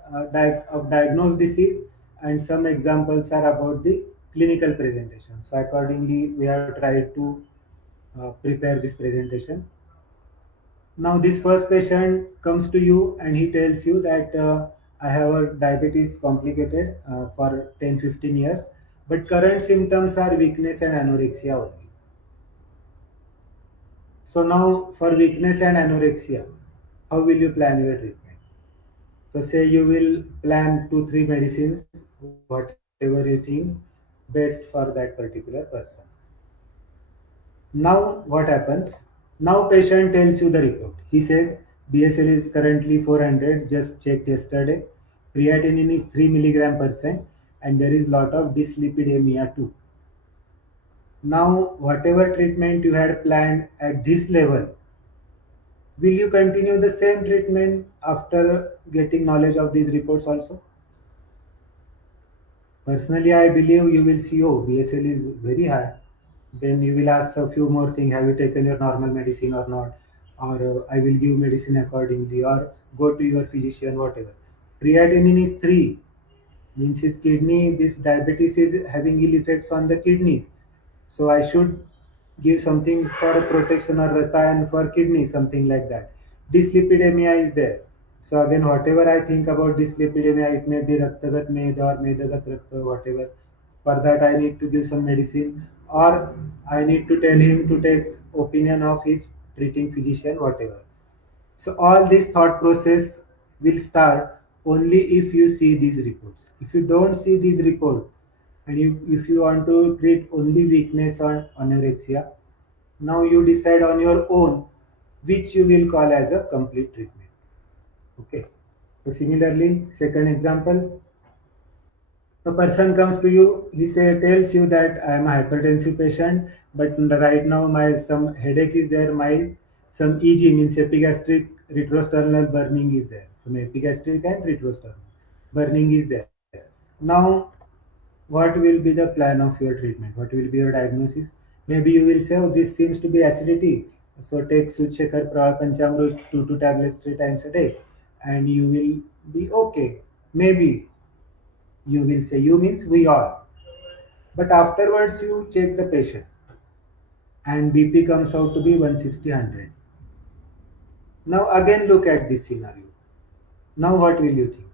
of diagnosed disease, and some examples are about the clinical presentation. So accordingly, we have tried to prepare this presentation. Now this first patient comes to you and he tells you that I have a diabetes complicated for 10-15 years, but current symptoms are weakness and anorexia only. So now for weakness and anorexia, how will you plan your treatment? So say you will plan 2-3 medicines, whatever you think best for that particular person. Now what happens? Now patient tells you the report. He says BSL is currently 400, just checked yesterday. Creatinine is 3 milligram percent, and there is lot of dyslipidemia too. Now whatever treatment you had planned at this level, will you continue the same treatment after getting knowledge of these reports also? Personally, I believe you will see, oh, BSL is very high. Then you will ask a few more things. Have you taken your normal medicine or not? Or I will give medicine accordingly. Or go to your physician, whatever. Creatinine is 3. Means his kidney, this diabetes is having ill effects on the kidneys. So I should give something for protection or rasayan for kidney, something like that. Dyslipidemia is there. So again, whatever I think about dyslipidemia, it may be Raktagat Med or Medagat Rakta, whatever. For that, I need to give some medicine, or I need to tell him to take opinion of his treating physician, whatever. So all this thought process will start only if you see these reports. If you don't see these report, and if you want to treat only weakness or anorexia, now you decide on your own which you will call as a complete treatment. Okay. So similarly, second example, a person comes to you, he tells you that I am a hypertensive patient, but right now my some headache is there, mild, some EG means epigastric retrosternal burning is there. Some epigastric and retrosternal burning is there. Now, what will be the plan of your treatment? What will be your diagnosis? Maybe you will say, oh, this seems to be acidity. So take Suchekar Panchamrut 2 tablets 3 times a day, and you will be okay. Maybe you will say, you means we all. But afterwards, you check the patient, and BP comes out to be 160/100. Now, again, look at this scenario. Now, what will you think?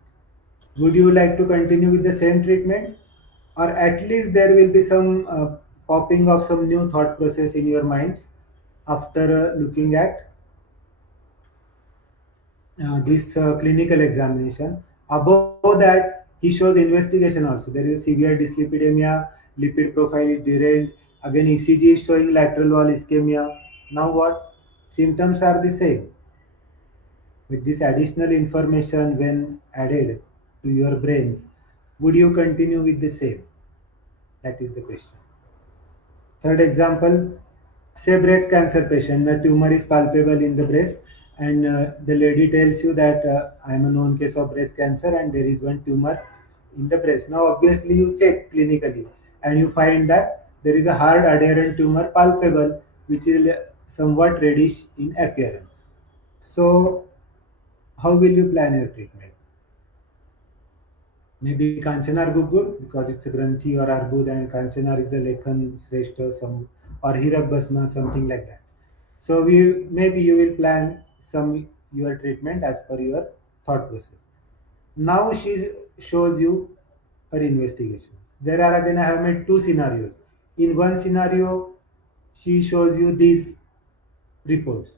Would you like to continue with the same treatment? Or at least there will be some popping of some new thought process in your minds after looking at this clinical examination. Above that, he shows investigation also. There is severe dyslipidemia, lipid profile is derailed. Again, ECG is showing lateral wall ischemia. Now what? Symptoms are the same. With this additional information, when added to your brains, would you continue with the same? That is the question. Third example, say breast cancer patient, the tumor is palpable in the breast, and the lady tells you that I am a known case of breast cancer and there is one tumor in the breast. Now, obviously, you check clinically and you find that there is a hard adherent tumor palpable, which is somewhat reddish in appearance. So, how will you plan your treatment? Maybe Kanchanar Gugul because it's a Granthi or Arbud and Kanchanar is a Lekhan Shrestha or Hirak Basma, something like that. So maybe you will plan some your treatment as per your thought process. Now she shows you her investigation. There are again I have made two scenarios. In one scenario, she shows you these reports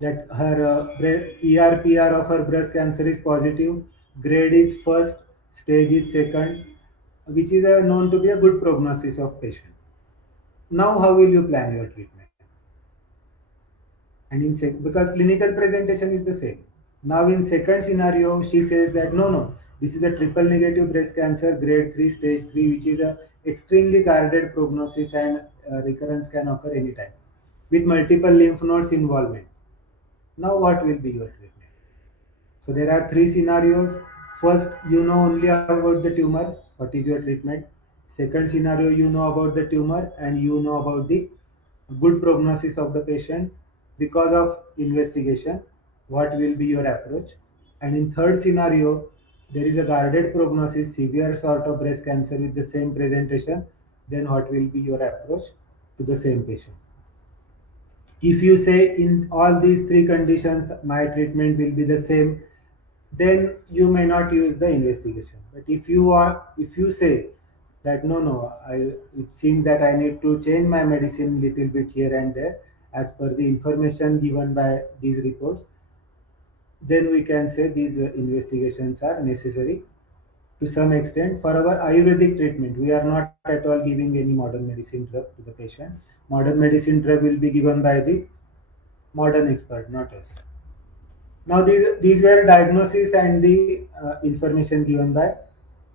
that her ERPR of her breast cancer is positive, grade is first, stage is second, which is known to be a good prognosis of patient. Now, how will you plan your treatment? And because clinical presentation is the same. Now, in second scenario, she says that no, this is a triple negative breast cancer, grade 3, stage 3, which is a extremely guarded prognosis and recurrence can occur anytime with multiple lymph nodes involvement. Now, what will be your treatment? So, there are three scenarios. First, you know only about the tumor. What is your treatment? Second scenario, you know about the tumor and you know about the good prognosis of the patient because of investigation. What will be your approach? And in third scenario, there is a guarded prognosis, severe sort of breast cancer with the same presentation. Then, what will be your approach to the same patient? If you say in all these three conditions my treatment will be the same, then you may not use the investigation. But if you say that no, it seems that I need to change my medicine little bit here and there as per the information given by these reports, then we can say these investigations are necessary to some extent for our Ayurvedic treatment. We are not at all giving any modern medicine drug to the patient. Modern medicine drug will be given by the modern expert, not us. Now these were diagnosis and the information given by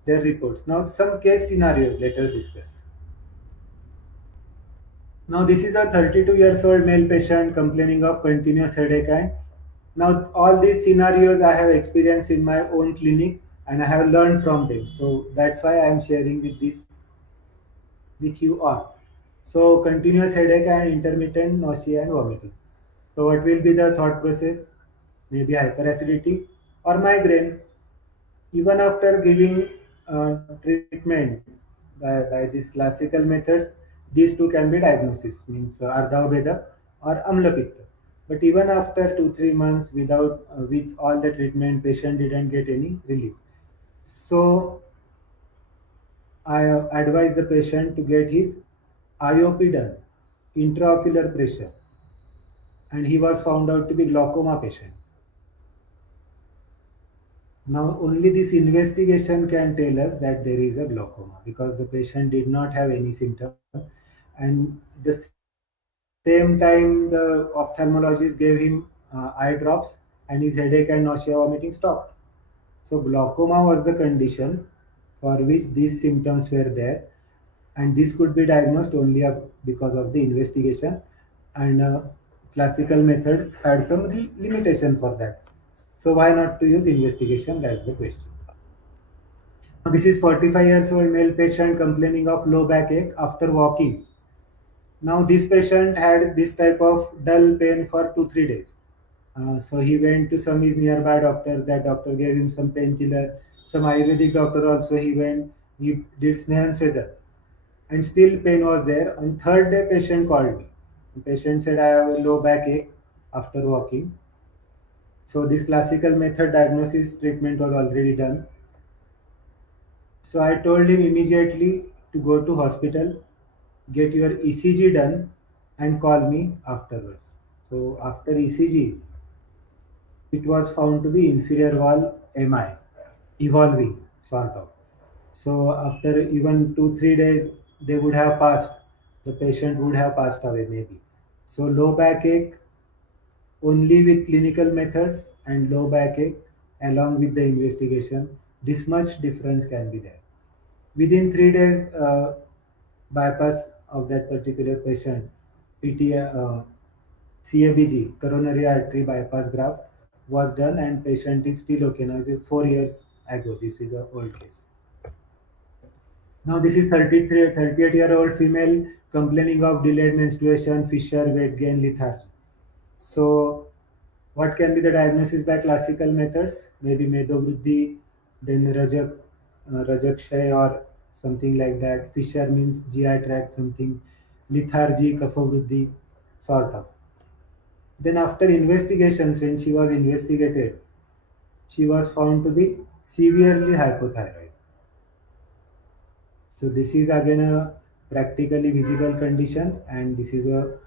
their reports. Now some case scenarios let us discuss. Now this is a 32 years old male patient complaining of continuous headache, and now all these scenarios I have experienced in my own clinic and I have learned from them. So that's why I am sharing with you all. So continuous headache and intermittent nausea and vomiting. So what will be the thought process? Maybe hyperacidity or migraine. Even after giving treatment by these classical methods, these two can be diagnosis, means Ardha or Amla Pitta. But even after 2 3 months with all the treatment, patient didn't get any relief. So I advise the patient to get his IOP done, intraocular pressure, and he was found out to be glaucoma patient. Now only this investigation can tell us that there is a glaucoma because the patient did not have any symptom, and the same time the ophthalmologist gave him eye drops, and his headache and nausea vomiting stopped. So glaucoma was the condition for which these symptoms were there, and this could be diagnosed only because of the investigation, and classical methods had some limitation for that. So why not to use investigation? That's the question. Now this is 45 years old male patient complaining of low backache after walking. Now this patient had this type of dull pain for 2 3 days. So he went to some his nearby doctor. That doctor gave him some painkiller. Some Ayurvedic doctor also he went. He did Snehan Swedar, and still pain was there. On third day, patient called me. The patient said, "I have a low backache after walking." So this classical method diagnosis treatment was already done. So I told him immediately to go to hospital, get your ECG done, and call me afterwards. So after ECG, it was found to be inferior wall MI, evolving sort of. So after even 2 3 days, they would have passed. The patient would have passed away maybe. So low backache only with clinical methods and low backache along with the investigation. This much difference can be there. Within 3 days, bypass of that particular patient, PT, CABG, coronary artery bypass graft, was done, and patient is still okay now. This is 4 years ago. This is a old case. Now this is 38-year-old female complaining of delayed menstruation, fissure, weight gain, lethargy. So what can be the diagnosis by classical methods? Maybe Medovruddhi, then Rajakshay or something like that. Fissure means GI tract something. Lethargy, Kaphavruddhi, sort of. Then after investigations, when she was investigated, she was found to be severely hypothyroid. So this is again a practically visible condition, and this is a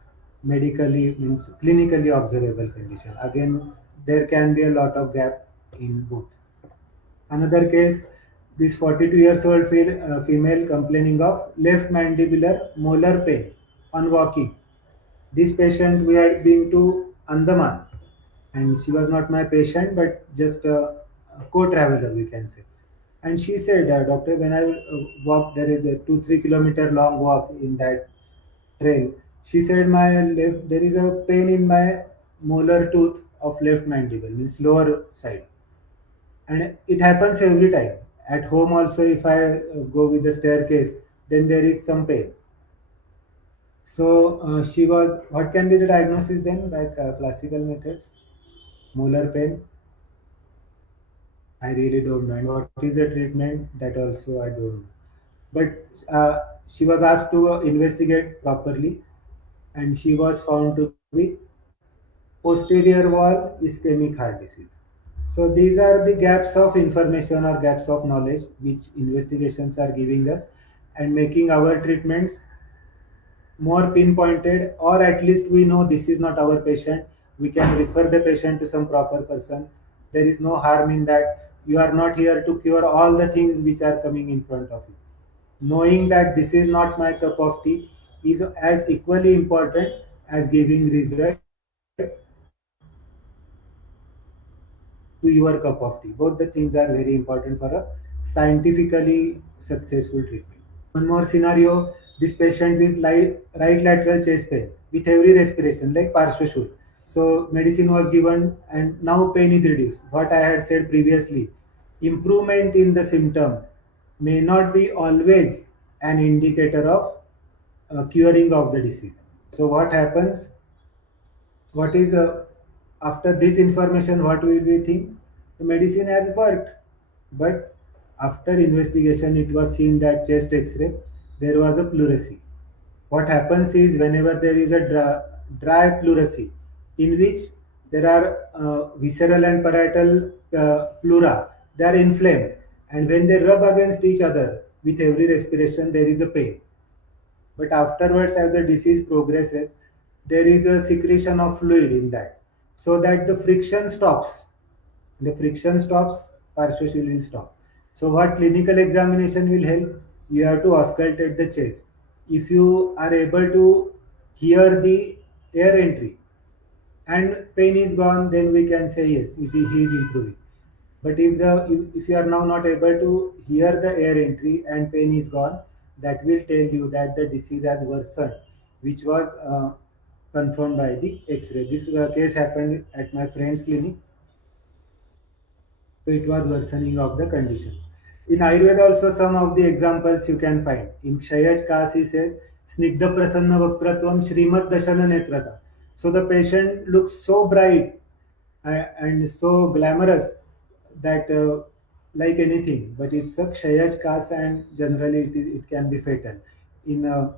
medically means clinically observable condition. Again, there can be a lot of gap in both. Another case, this 42 years old female complaining of left mandibular molar pain on walking. This patient we had been to Andaman, and she was not my patient but just a co-traveler we can say. And she said, "Doctor, when I walk, there is a 2 3 kilometer long walk in that trail." She said, "My left there is a pain in my molar tooth of left mandible, means lower side, and it happens every time. At home also, if I go with the staircase, then there is some pain." So she was. What can be the diagnosis then by classical methods? Molar pain. I really don't know. And what is the treatment? That also I don't know. But she was asked to investigate properly, and she was found to be posterior wall ischemic heart disease. So these are the gaps of information or gaps of knowledge which investigations are giving us, and making our treatments more pinpointed, or at least we know this is not our patient. We can refer the patient to some proper person. There is no harm in that. You are not here to cure all the things which are coming in front of you. Knowing that this is not my cup of tea is as equally important as giving result to your cup of tea. Both the things are very important for a scientifically successful treatment. One more scenario, this patient with right lateral chest pain with every respiration like Parshvashul. So medicine was given and now pain is reduced. What I had said previously, improvement in the symptom may not be always an indicator of curing of the disease. So what happens? What is after this information? What will we think? The medicine has worked, but after investigation, it was seen that chest X-ray there was a pleurisy. What happens is whenever there is a dry pleurisy, in which there are visceral and parietal pleura, they are inflamed, and when they rub against each other with every respiration, there is a pain. But afterwards, as the disease progresses, there is a secretion of fluid in that, so that the friction stops. The friction stops, partial will stop. So what clinical examination will help? You have to auscultate the chest. If you are able to hear the air entry and pain is gone, then we can say yes, he is improving. But if you are now not able to hear the air entry and pain is gone, that will tell you that the disease has worsened, which was confirmed by the X-ray. This case happened at my friend's clinic, so it was worsening of the condition. In Ayurveda also some of the examples you can find. In Kshayaj Kas he says, Snigdha Prasanna Vakratvam Shrimat Dashana Netrata. So the patient looks so bright and so glamorous that like anything, but it's a Kshayaj Kas and generally it can be fatal. In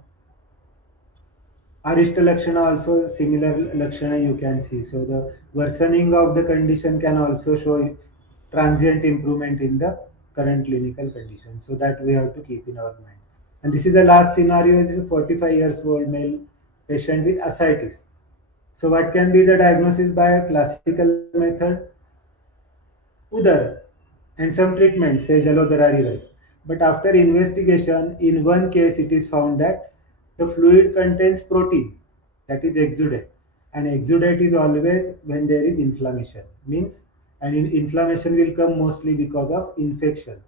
Arishta Lakshana also similar Lakshana you can see. So the worsening of the condition can also show transient improvement in the current clinical condition. So that we have to keep in our mind. And this is the last scenario. This is a 45 years old male patient with ascites. So what can be the diagnosis by a classical method? Udar and some treatments say Jalodhara rivers. But after investigation, in one case it is found that the fluid contains protein, that is exudate. And exudate is always when there is inflammation. Means and inflammation will come mostly because of infection.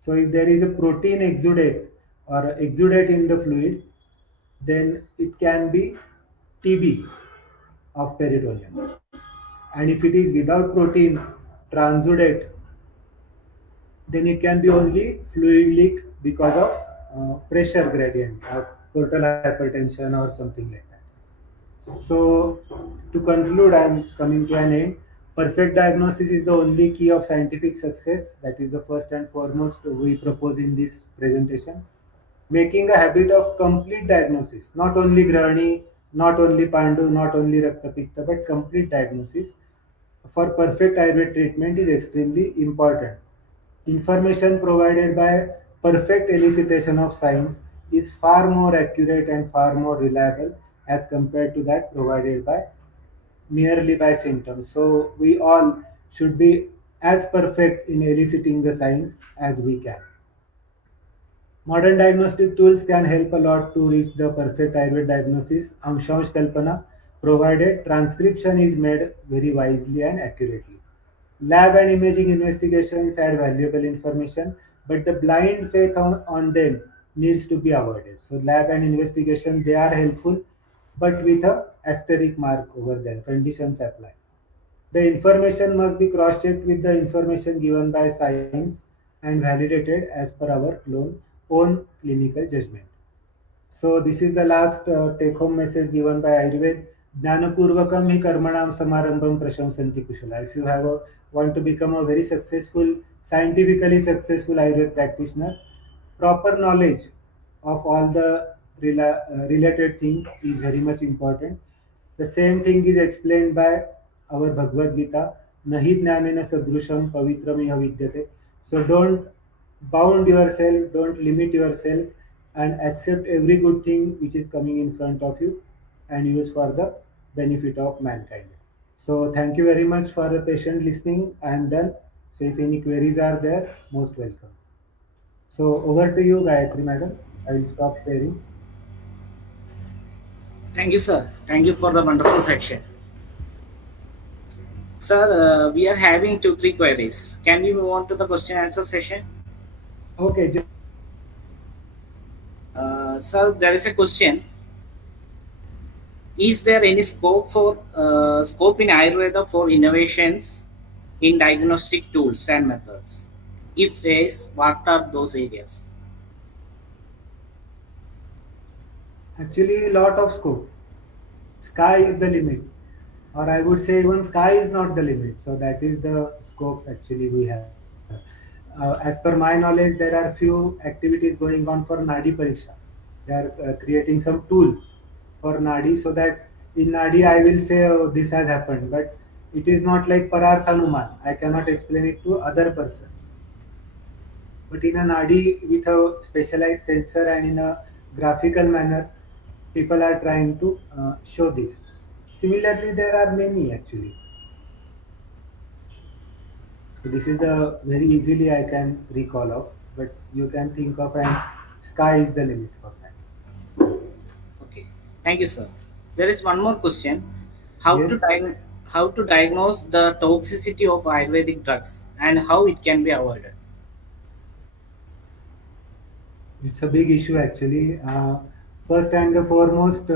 So if there is a protein exudate or exudate in the fluid, then it can be TB of peritoneum. And if it is without protein transudate, then it can be only fluid leak because of pressure gradient or portal hypertension or something like that. So, to conclude, I am coming to an end. Perfect diagnosis is the only key of scientific success. That is the first and foremost we propose in this presentation. Making a habit of complete diagnosis, not only Grahani, not only Pandu, not only Rakta Pitta, but complete diagnosis for perfect Ayurvedic treatment is extremely important. Information provided by perfect elicitation of signs is far more accurate and far more reliable as compared to that provided by merely by symptoms. So we all should be as perfect in eliciting the signs as we can. Modern diagnostic tools can help a lot to reach the perfect Ayurvedic diagnosis. Amshash Kalpana, provided transcription is made very wisely and accurately. Lab and imaging investigations add valuable information, but the blind faith on them needs to be avoided. So lab and investigation they are helpful, but with a asterisk mark over there. Conditions apply. The information must be cross-checked with the information given by science and validated as per our own clinical judgment. So this is the last take-home message given by Ayurveda. Jnanapurvakam hi karmanam samarambham prashamsanti kushala. If you want to become a very successful, scientifically successful Ayurveda practitioner, proper knowledge of all the related things is very much important. The same thing is explained by our Bhagavad Gita. Nahi jnanena sadrusham pavitram iha vidyate. So don't bound yourself, don't limit yourself, and accept every good thing which is coming in front of you and use for the benefit of mankind. So thank you very much for the patient listening. I am done. So if any queries are there, most welcome. So over to you, Gayatri madam. I will stop sharing. Thank you, sir. Thank you for the wonderful section. Sir, we are having 2-3 queries. Can we move on to the question answer session? Okay. Sir, there is a question. Is there any scope in Ayurveda for innovations in diagnostic tools and methods? If yes, what are those areas? Actually, lot of scope. Sky is the limit, or I would say even sky is not the limit. So that is the scope actually we have. As per my knowledge, there are few activities going on for Nadi Pariksha. They are creating some tool for Nadi so that in Nadi I will say, oh, this has happened, but it is not like Pararthanuman. I cannot explain it to other person. But in a Nadi with a specialized sensor and in a graphical manner people are trying to show this. Similarly, there are many actually. So this is the very easily I can recall of, but you can think of and sky is the limit for that. Okay, thank you, sir. There is one more question: how to Yes, how to diagnose the toxicity of Ayurvedic drugs and how it can be avoided? it's a big issue actually. First and the foremost,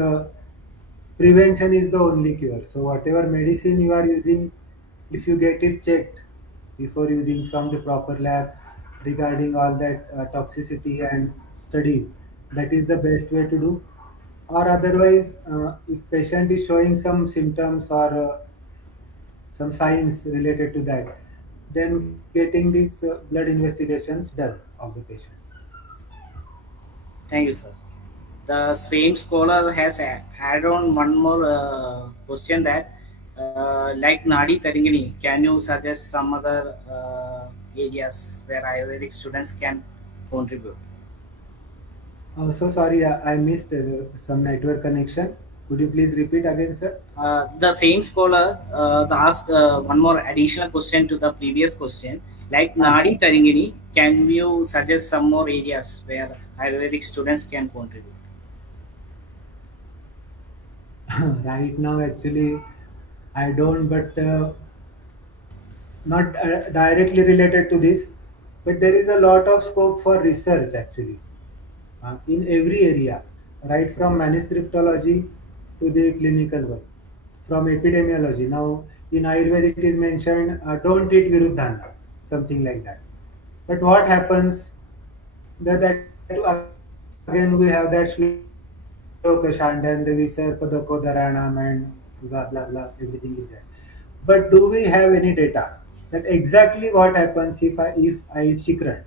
prevention is the only cure. So whatever medicine you are using, if you get it checked before using from the proper lab regarding all that toxicity and studies, that is the best way to do. Or otherwise, if patient is showing some symptoms or some signs related to that, then getting these blood investigations done of the patient. Thank you, sir. The same scholar has added on one more question that, like Nadi Taringani, can you suggest some other areas where Ayurvedic students can contribute? So sorry, I missed some network connection. Could you please repeat again, sir? The same scholar asked one more additional question to the previous question. Like Ah, Nadi Taringani, can you suggest some more areas where Ayurvedic students can contribute? right now, actually, I don't, but not directly related to this. But there is a lot of scope for research actually in every area, right from manuscriptology to the clinical work, from epidemiology. Now, in Ayurvedic, it is mentioned don't eat viruddhana, something like that. But what happens that again we have that shloka Shandan Devi Sarpadako Dharanam and blah blah blah, everything is there. But do we have any data that exactly what happens if I eat shikran?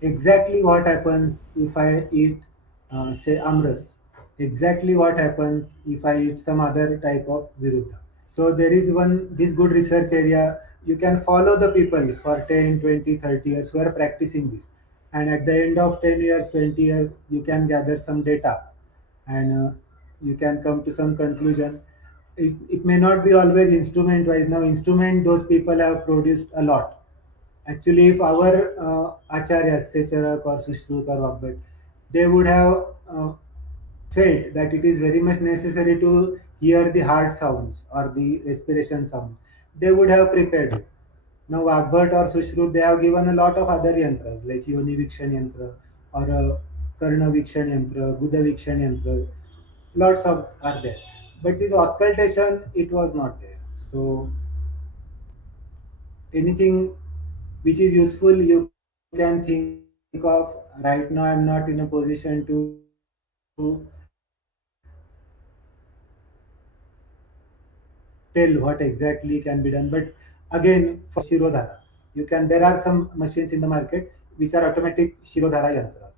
Exactly what happens if I eat, say, amras? Exactly what happens if I eat some other type of viruddha? So there is one this good research area. You can follow the people for 10, 20, 30 years who are practicing this. And at the end of 10 years, 20 years, you can gather some data and you can come to some conclusion. It may not be always instrument wise. Now, instrument, those people have produced a lot. Actually, if our acharyas, Secharak or Sushrut or Vagbhat, they would have felt that it is very much necessary to hear the heart sounds or the respiration sounds, they would have prepared it. Now, Vagbhat or Sushrut, they have given a lot of other yantras like Yoni Vikshan Yantra or Karna Vikshan Yantra, Buddha Vikshan Yantra. Lots of are there. But this auscultation, it was not there. So, anything which is useful you can think of. Right now, I'm not in a position to tell what exactly can be done. But again, for Shirodhara, you can there are some machines in the market which are automatic Shirodhara yantras.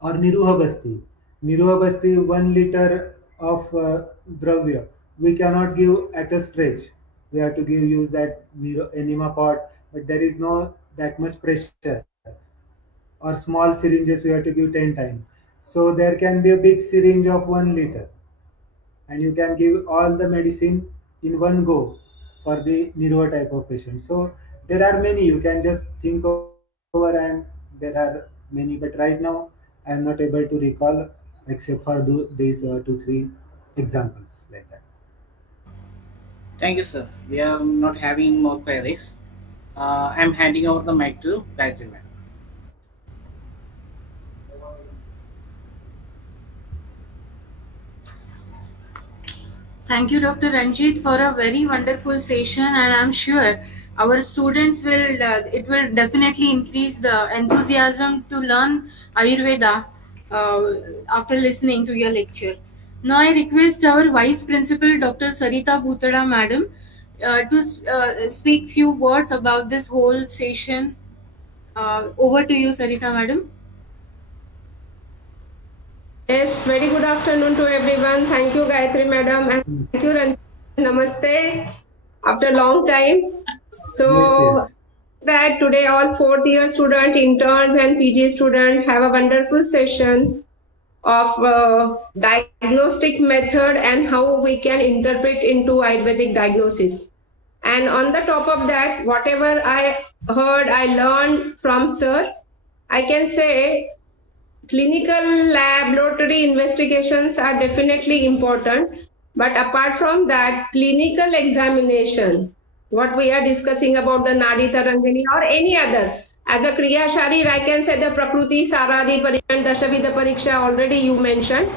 Or Niruha Basti. Niruha Basti, 1 liter of dravya. We cannot give at a stretch. We have to use that enema pot, but there is no that much pressure. Or small syringes we have to give 10 times. So there can be a big syringe of 1 liter, and you can give all the medicine in one go for the neuro type of patient. So there are many you can just think over, and there are many. But right now, I am not able to recall except for these 2 3 examples like that. Thank you, sir. We are not having more queries. I'm handing over the mic to Gayatri ma'am. Thank you, Dr. Ranjit, for a very wonderful session, and I'm sure our students will. It will definitely increase the enthusiasm to learn Ayurveda after listening to your lecture. Now, I request our Vice Principal, Dr. Sarita Bhutada, Madam, to speak few words about this whole session. Over to you, Sarita, Madam. Yes, very good afternoon to everyone. Thank you, Gayatri madam, and Mm. thank you, Ranjit. Namaste. After a long time. Yes, So yes. that today all fourth year student, interns, and PG student have a wonderful session of diagnostic method and how we can interpret into Ayurvedic diagnosis. And on the top of that, whatever I heard, I learned from sir, I can say clinical laboratory investigations are definitely important. But apart from that, clinical examination, what we are discussing about the Nadi Tarangani or any other, as a Kriya Sharir, I can say the Prakruti, Saradi, Pariksha, Dashavida Pariksha, already you mentioned.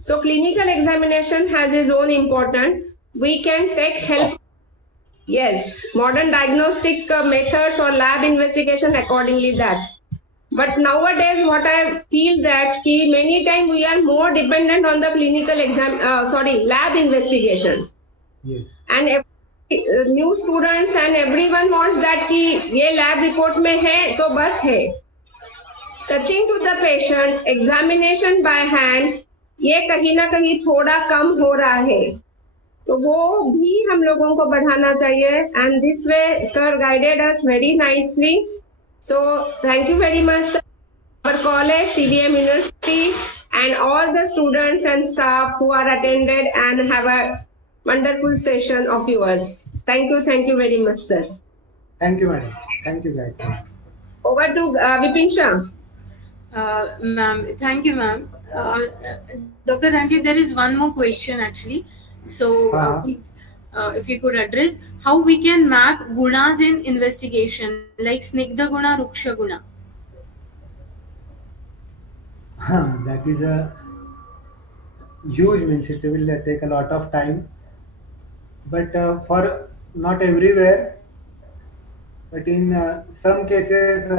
So clinical examination has its own importance. We can take help. Yes, modern diagnostic methods or lab investigation accordingly that. But nowadays, what I feel that many times we are more dependent on the lab investigation. Yes. And new students and everyone wants that कि ये lab report में है तो बस है. Touching to the patient, examination by hand, ये कहीं ना कहीं थोड़ा कम हो रहा है. तो वो भी हम लोगों को बढ़ाना चाहिए. And this way, sir guided us very nicely. So thank you very much, sir. Our college, CBM University, and all the students and staff who are attended and have a wonderful session of yours. Thank you very much, sir. Thank you, madam. Thank you, guys. Over to Vipin Shah. Ma'am, thank you, ma'am. Dr. Ranjit, there is one more question actually. So, please, if you could address how we can map gunas in investigation, like Snigdha Guna, Ruksha Guna. That is a huge means. It will take a lot of time, but for not everywhere, but in some cases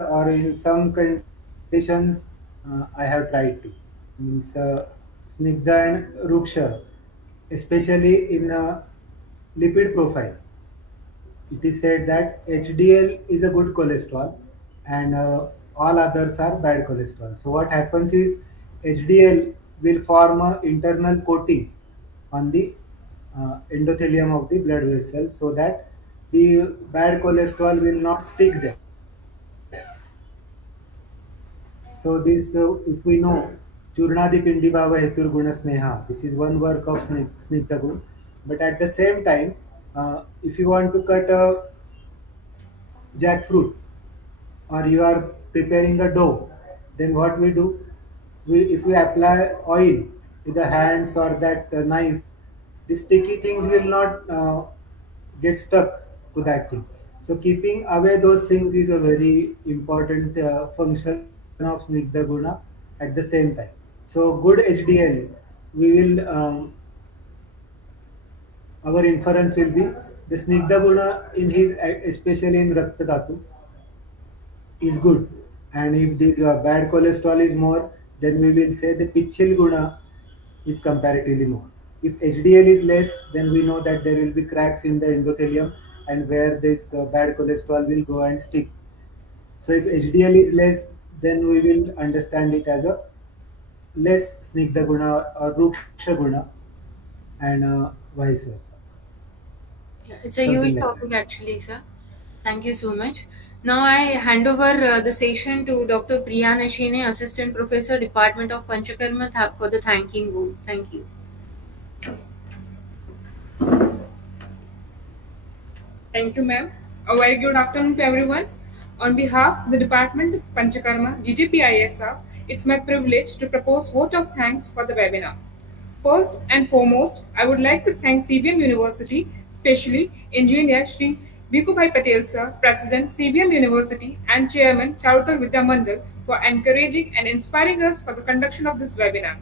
or in some conditions, I have tried to. Means Snigdha and Ruksha, especially in lipid profile. It is said that HDL is a good cholesterol and all others are bad cholesterol. So what happens is HDL will form an internal coating on the endothelium of the blood vessel so that the bad cholesterol will not stick there. So this, if we know, Churnadi Pindi Bhava Hetur Guna Sneha, this is one work of Snigdha Gun. But at the same time, if you want to cut a jackfruit or you are preparing a dough, then what we do, if we apply oil with the hands or that knife, the sticky things will not get stuck to that thing. So keeping away those things is a very important function of Snigdha Guna at the same time. So good HDL, we will our inference will be the Snigdha Guna in his, especially in Rakta Dhatu, is good. And if this bad cholesterol is more, then we will say the Pichil Guna is comparatively more. If HDL is less, then we know that there will be cracks in the endothelium and where this bad cholesterol will go and stick. So if HDL is less, then we will understand it as a less Snigdha Guna or Ruksha Guna and vice versa. Yeah, it's a huge topic actually, sir. Thank you so much. Now I hand over the session to Dr. Priya Nashine, Assistant Professor, Department of Panchakarma, for the thanking vote. Thank you. Thank you, ma'am. A very good afternoon to everyone. On behalf of the Department of Panchakarma, GJPISR, it's my privilege to propose vote of thanks for the webinar. First and foremost, I would like to thank CBM University, especially Engineer Shri Bhikubhai Patel sir, President CBM University and Chairman Charutar Vidya Mandal for encouraging and inspiring us for the conduction of this webinar.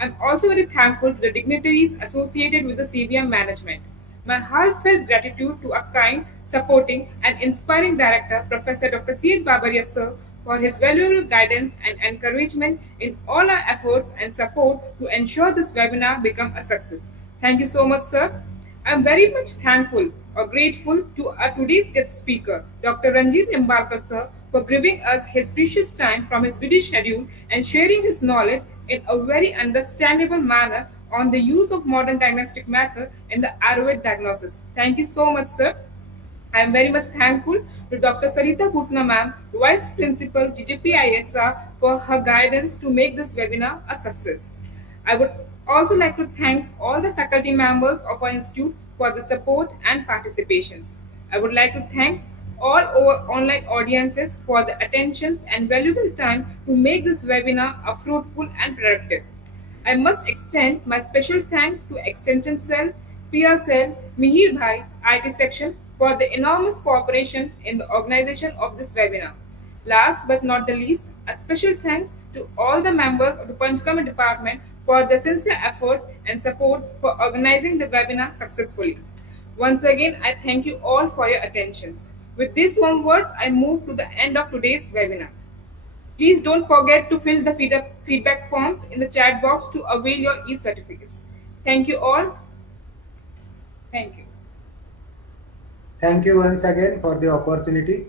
I'm also very thankful to the dignitaries associated with the CBM management. My heartfelt gratitude to a kind, supporting, and inspiring director, Professor Dr. C.H. Babaria sir, for his valuable guidance and encouragement in all our efforts and support to ensure this webinar become a success. Thank you so much, sir. I'm very much thankful or grateful to our today's guest speaker, Dr. Ranjit Nimbalkar sir, for giving us his precious time from his busy schedule and sharing his knowledge in a very understandable manner on the use of modern diagnostic method in the Ayurvedic diagnosis. Thank you so much, sir. I am very much thankful to Dr. Sarita Bhutna ma'am, Vice Principal GJPISR, for her guidance to make this webinar a success. I would also like to thank all the faculty members of our institute for the support and participations. I would like to thank all our online audiences for the attentions and valuable time to make this webinar a fruitful and productive. I must extend my special thanks to Extension Cell, PR Cell, Mihir Bhai, IT section for the enormous cooperation in the organization of this webinar. Last but not the least, a special thanks to all the members of the Panchakarma department for their sincere efforts and support for organizing the webinar successfully. Once again, I thank you all for your attentions. With these warm words, I move to the end of today's webinar. Please don't forget to fill the feedback forms in the chat box to avail your e-certificates. Thank you all. Thank you. Thank you once again for the opportunity.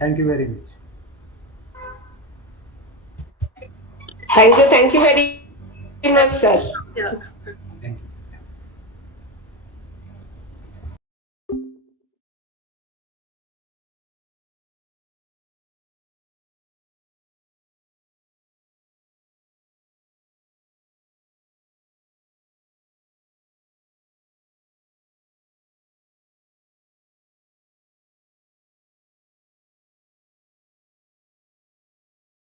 Thank you very much. Thank you very much, sir. Yeah.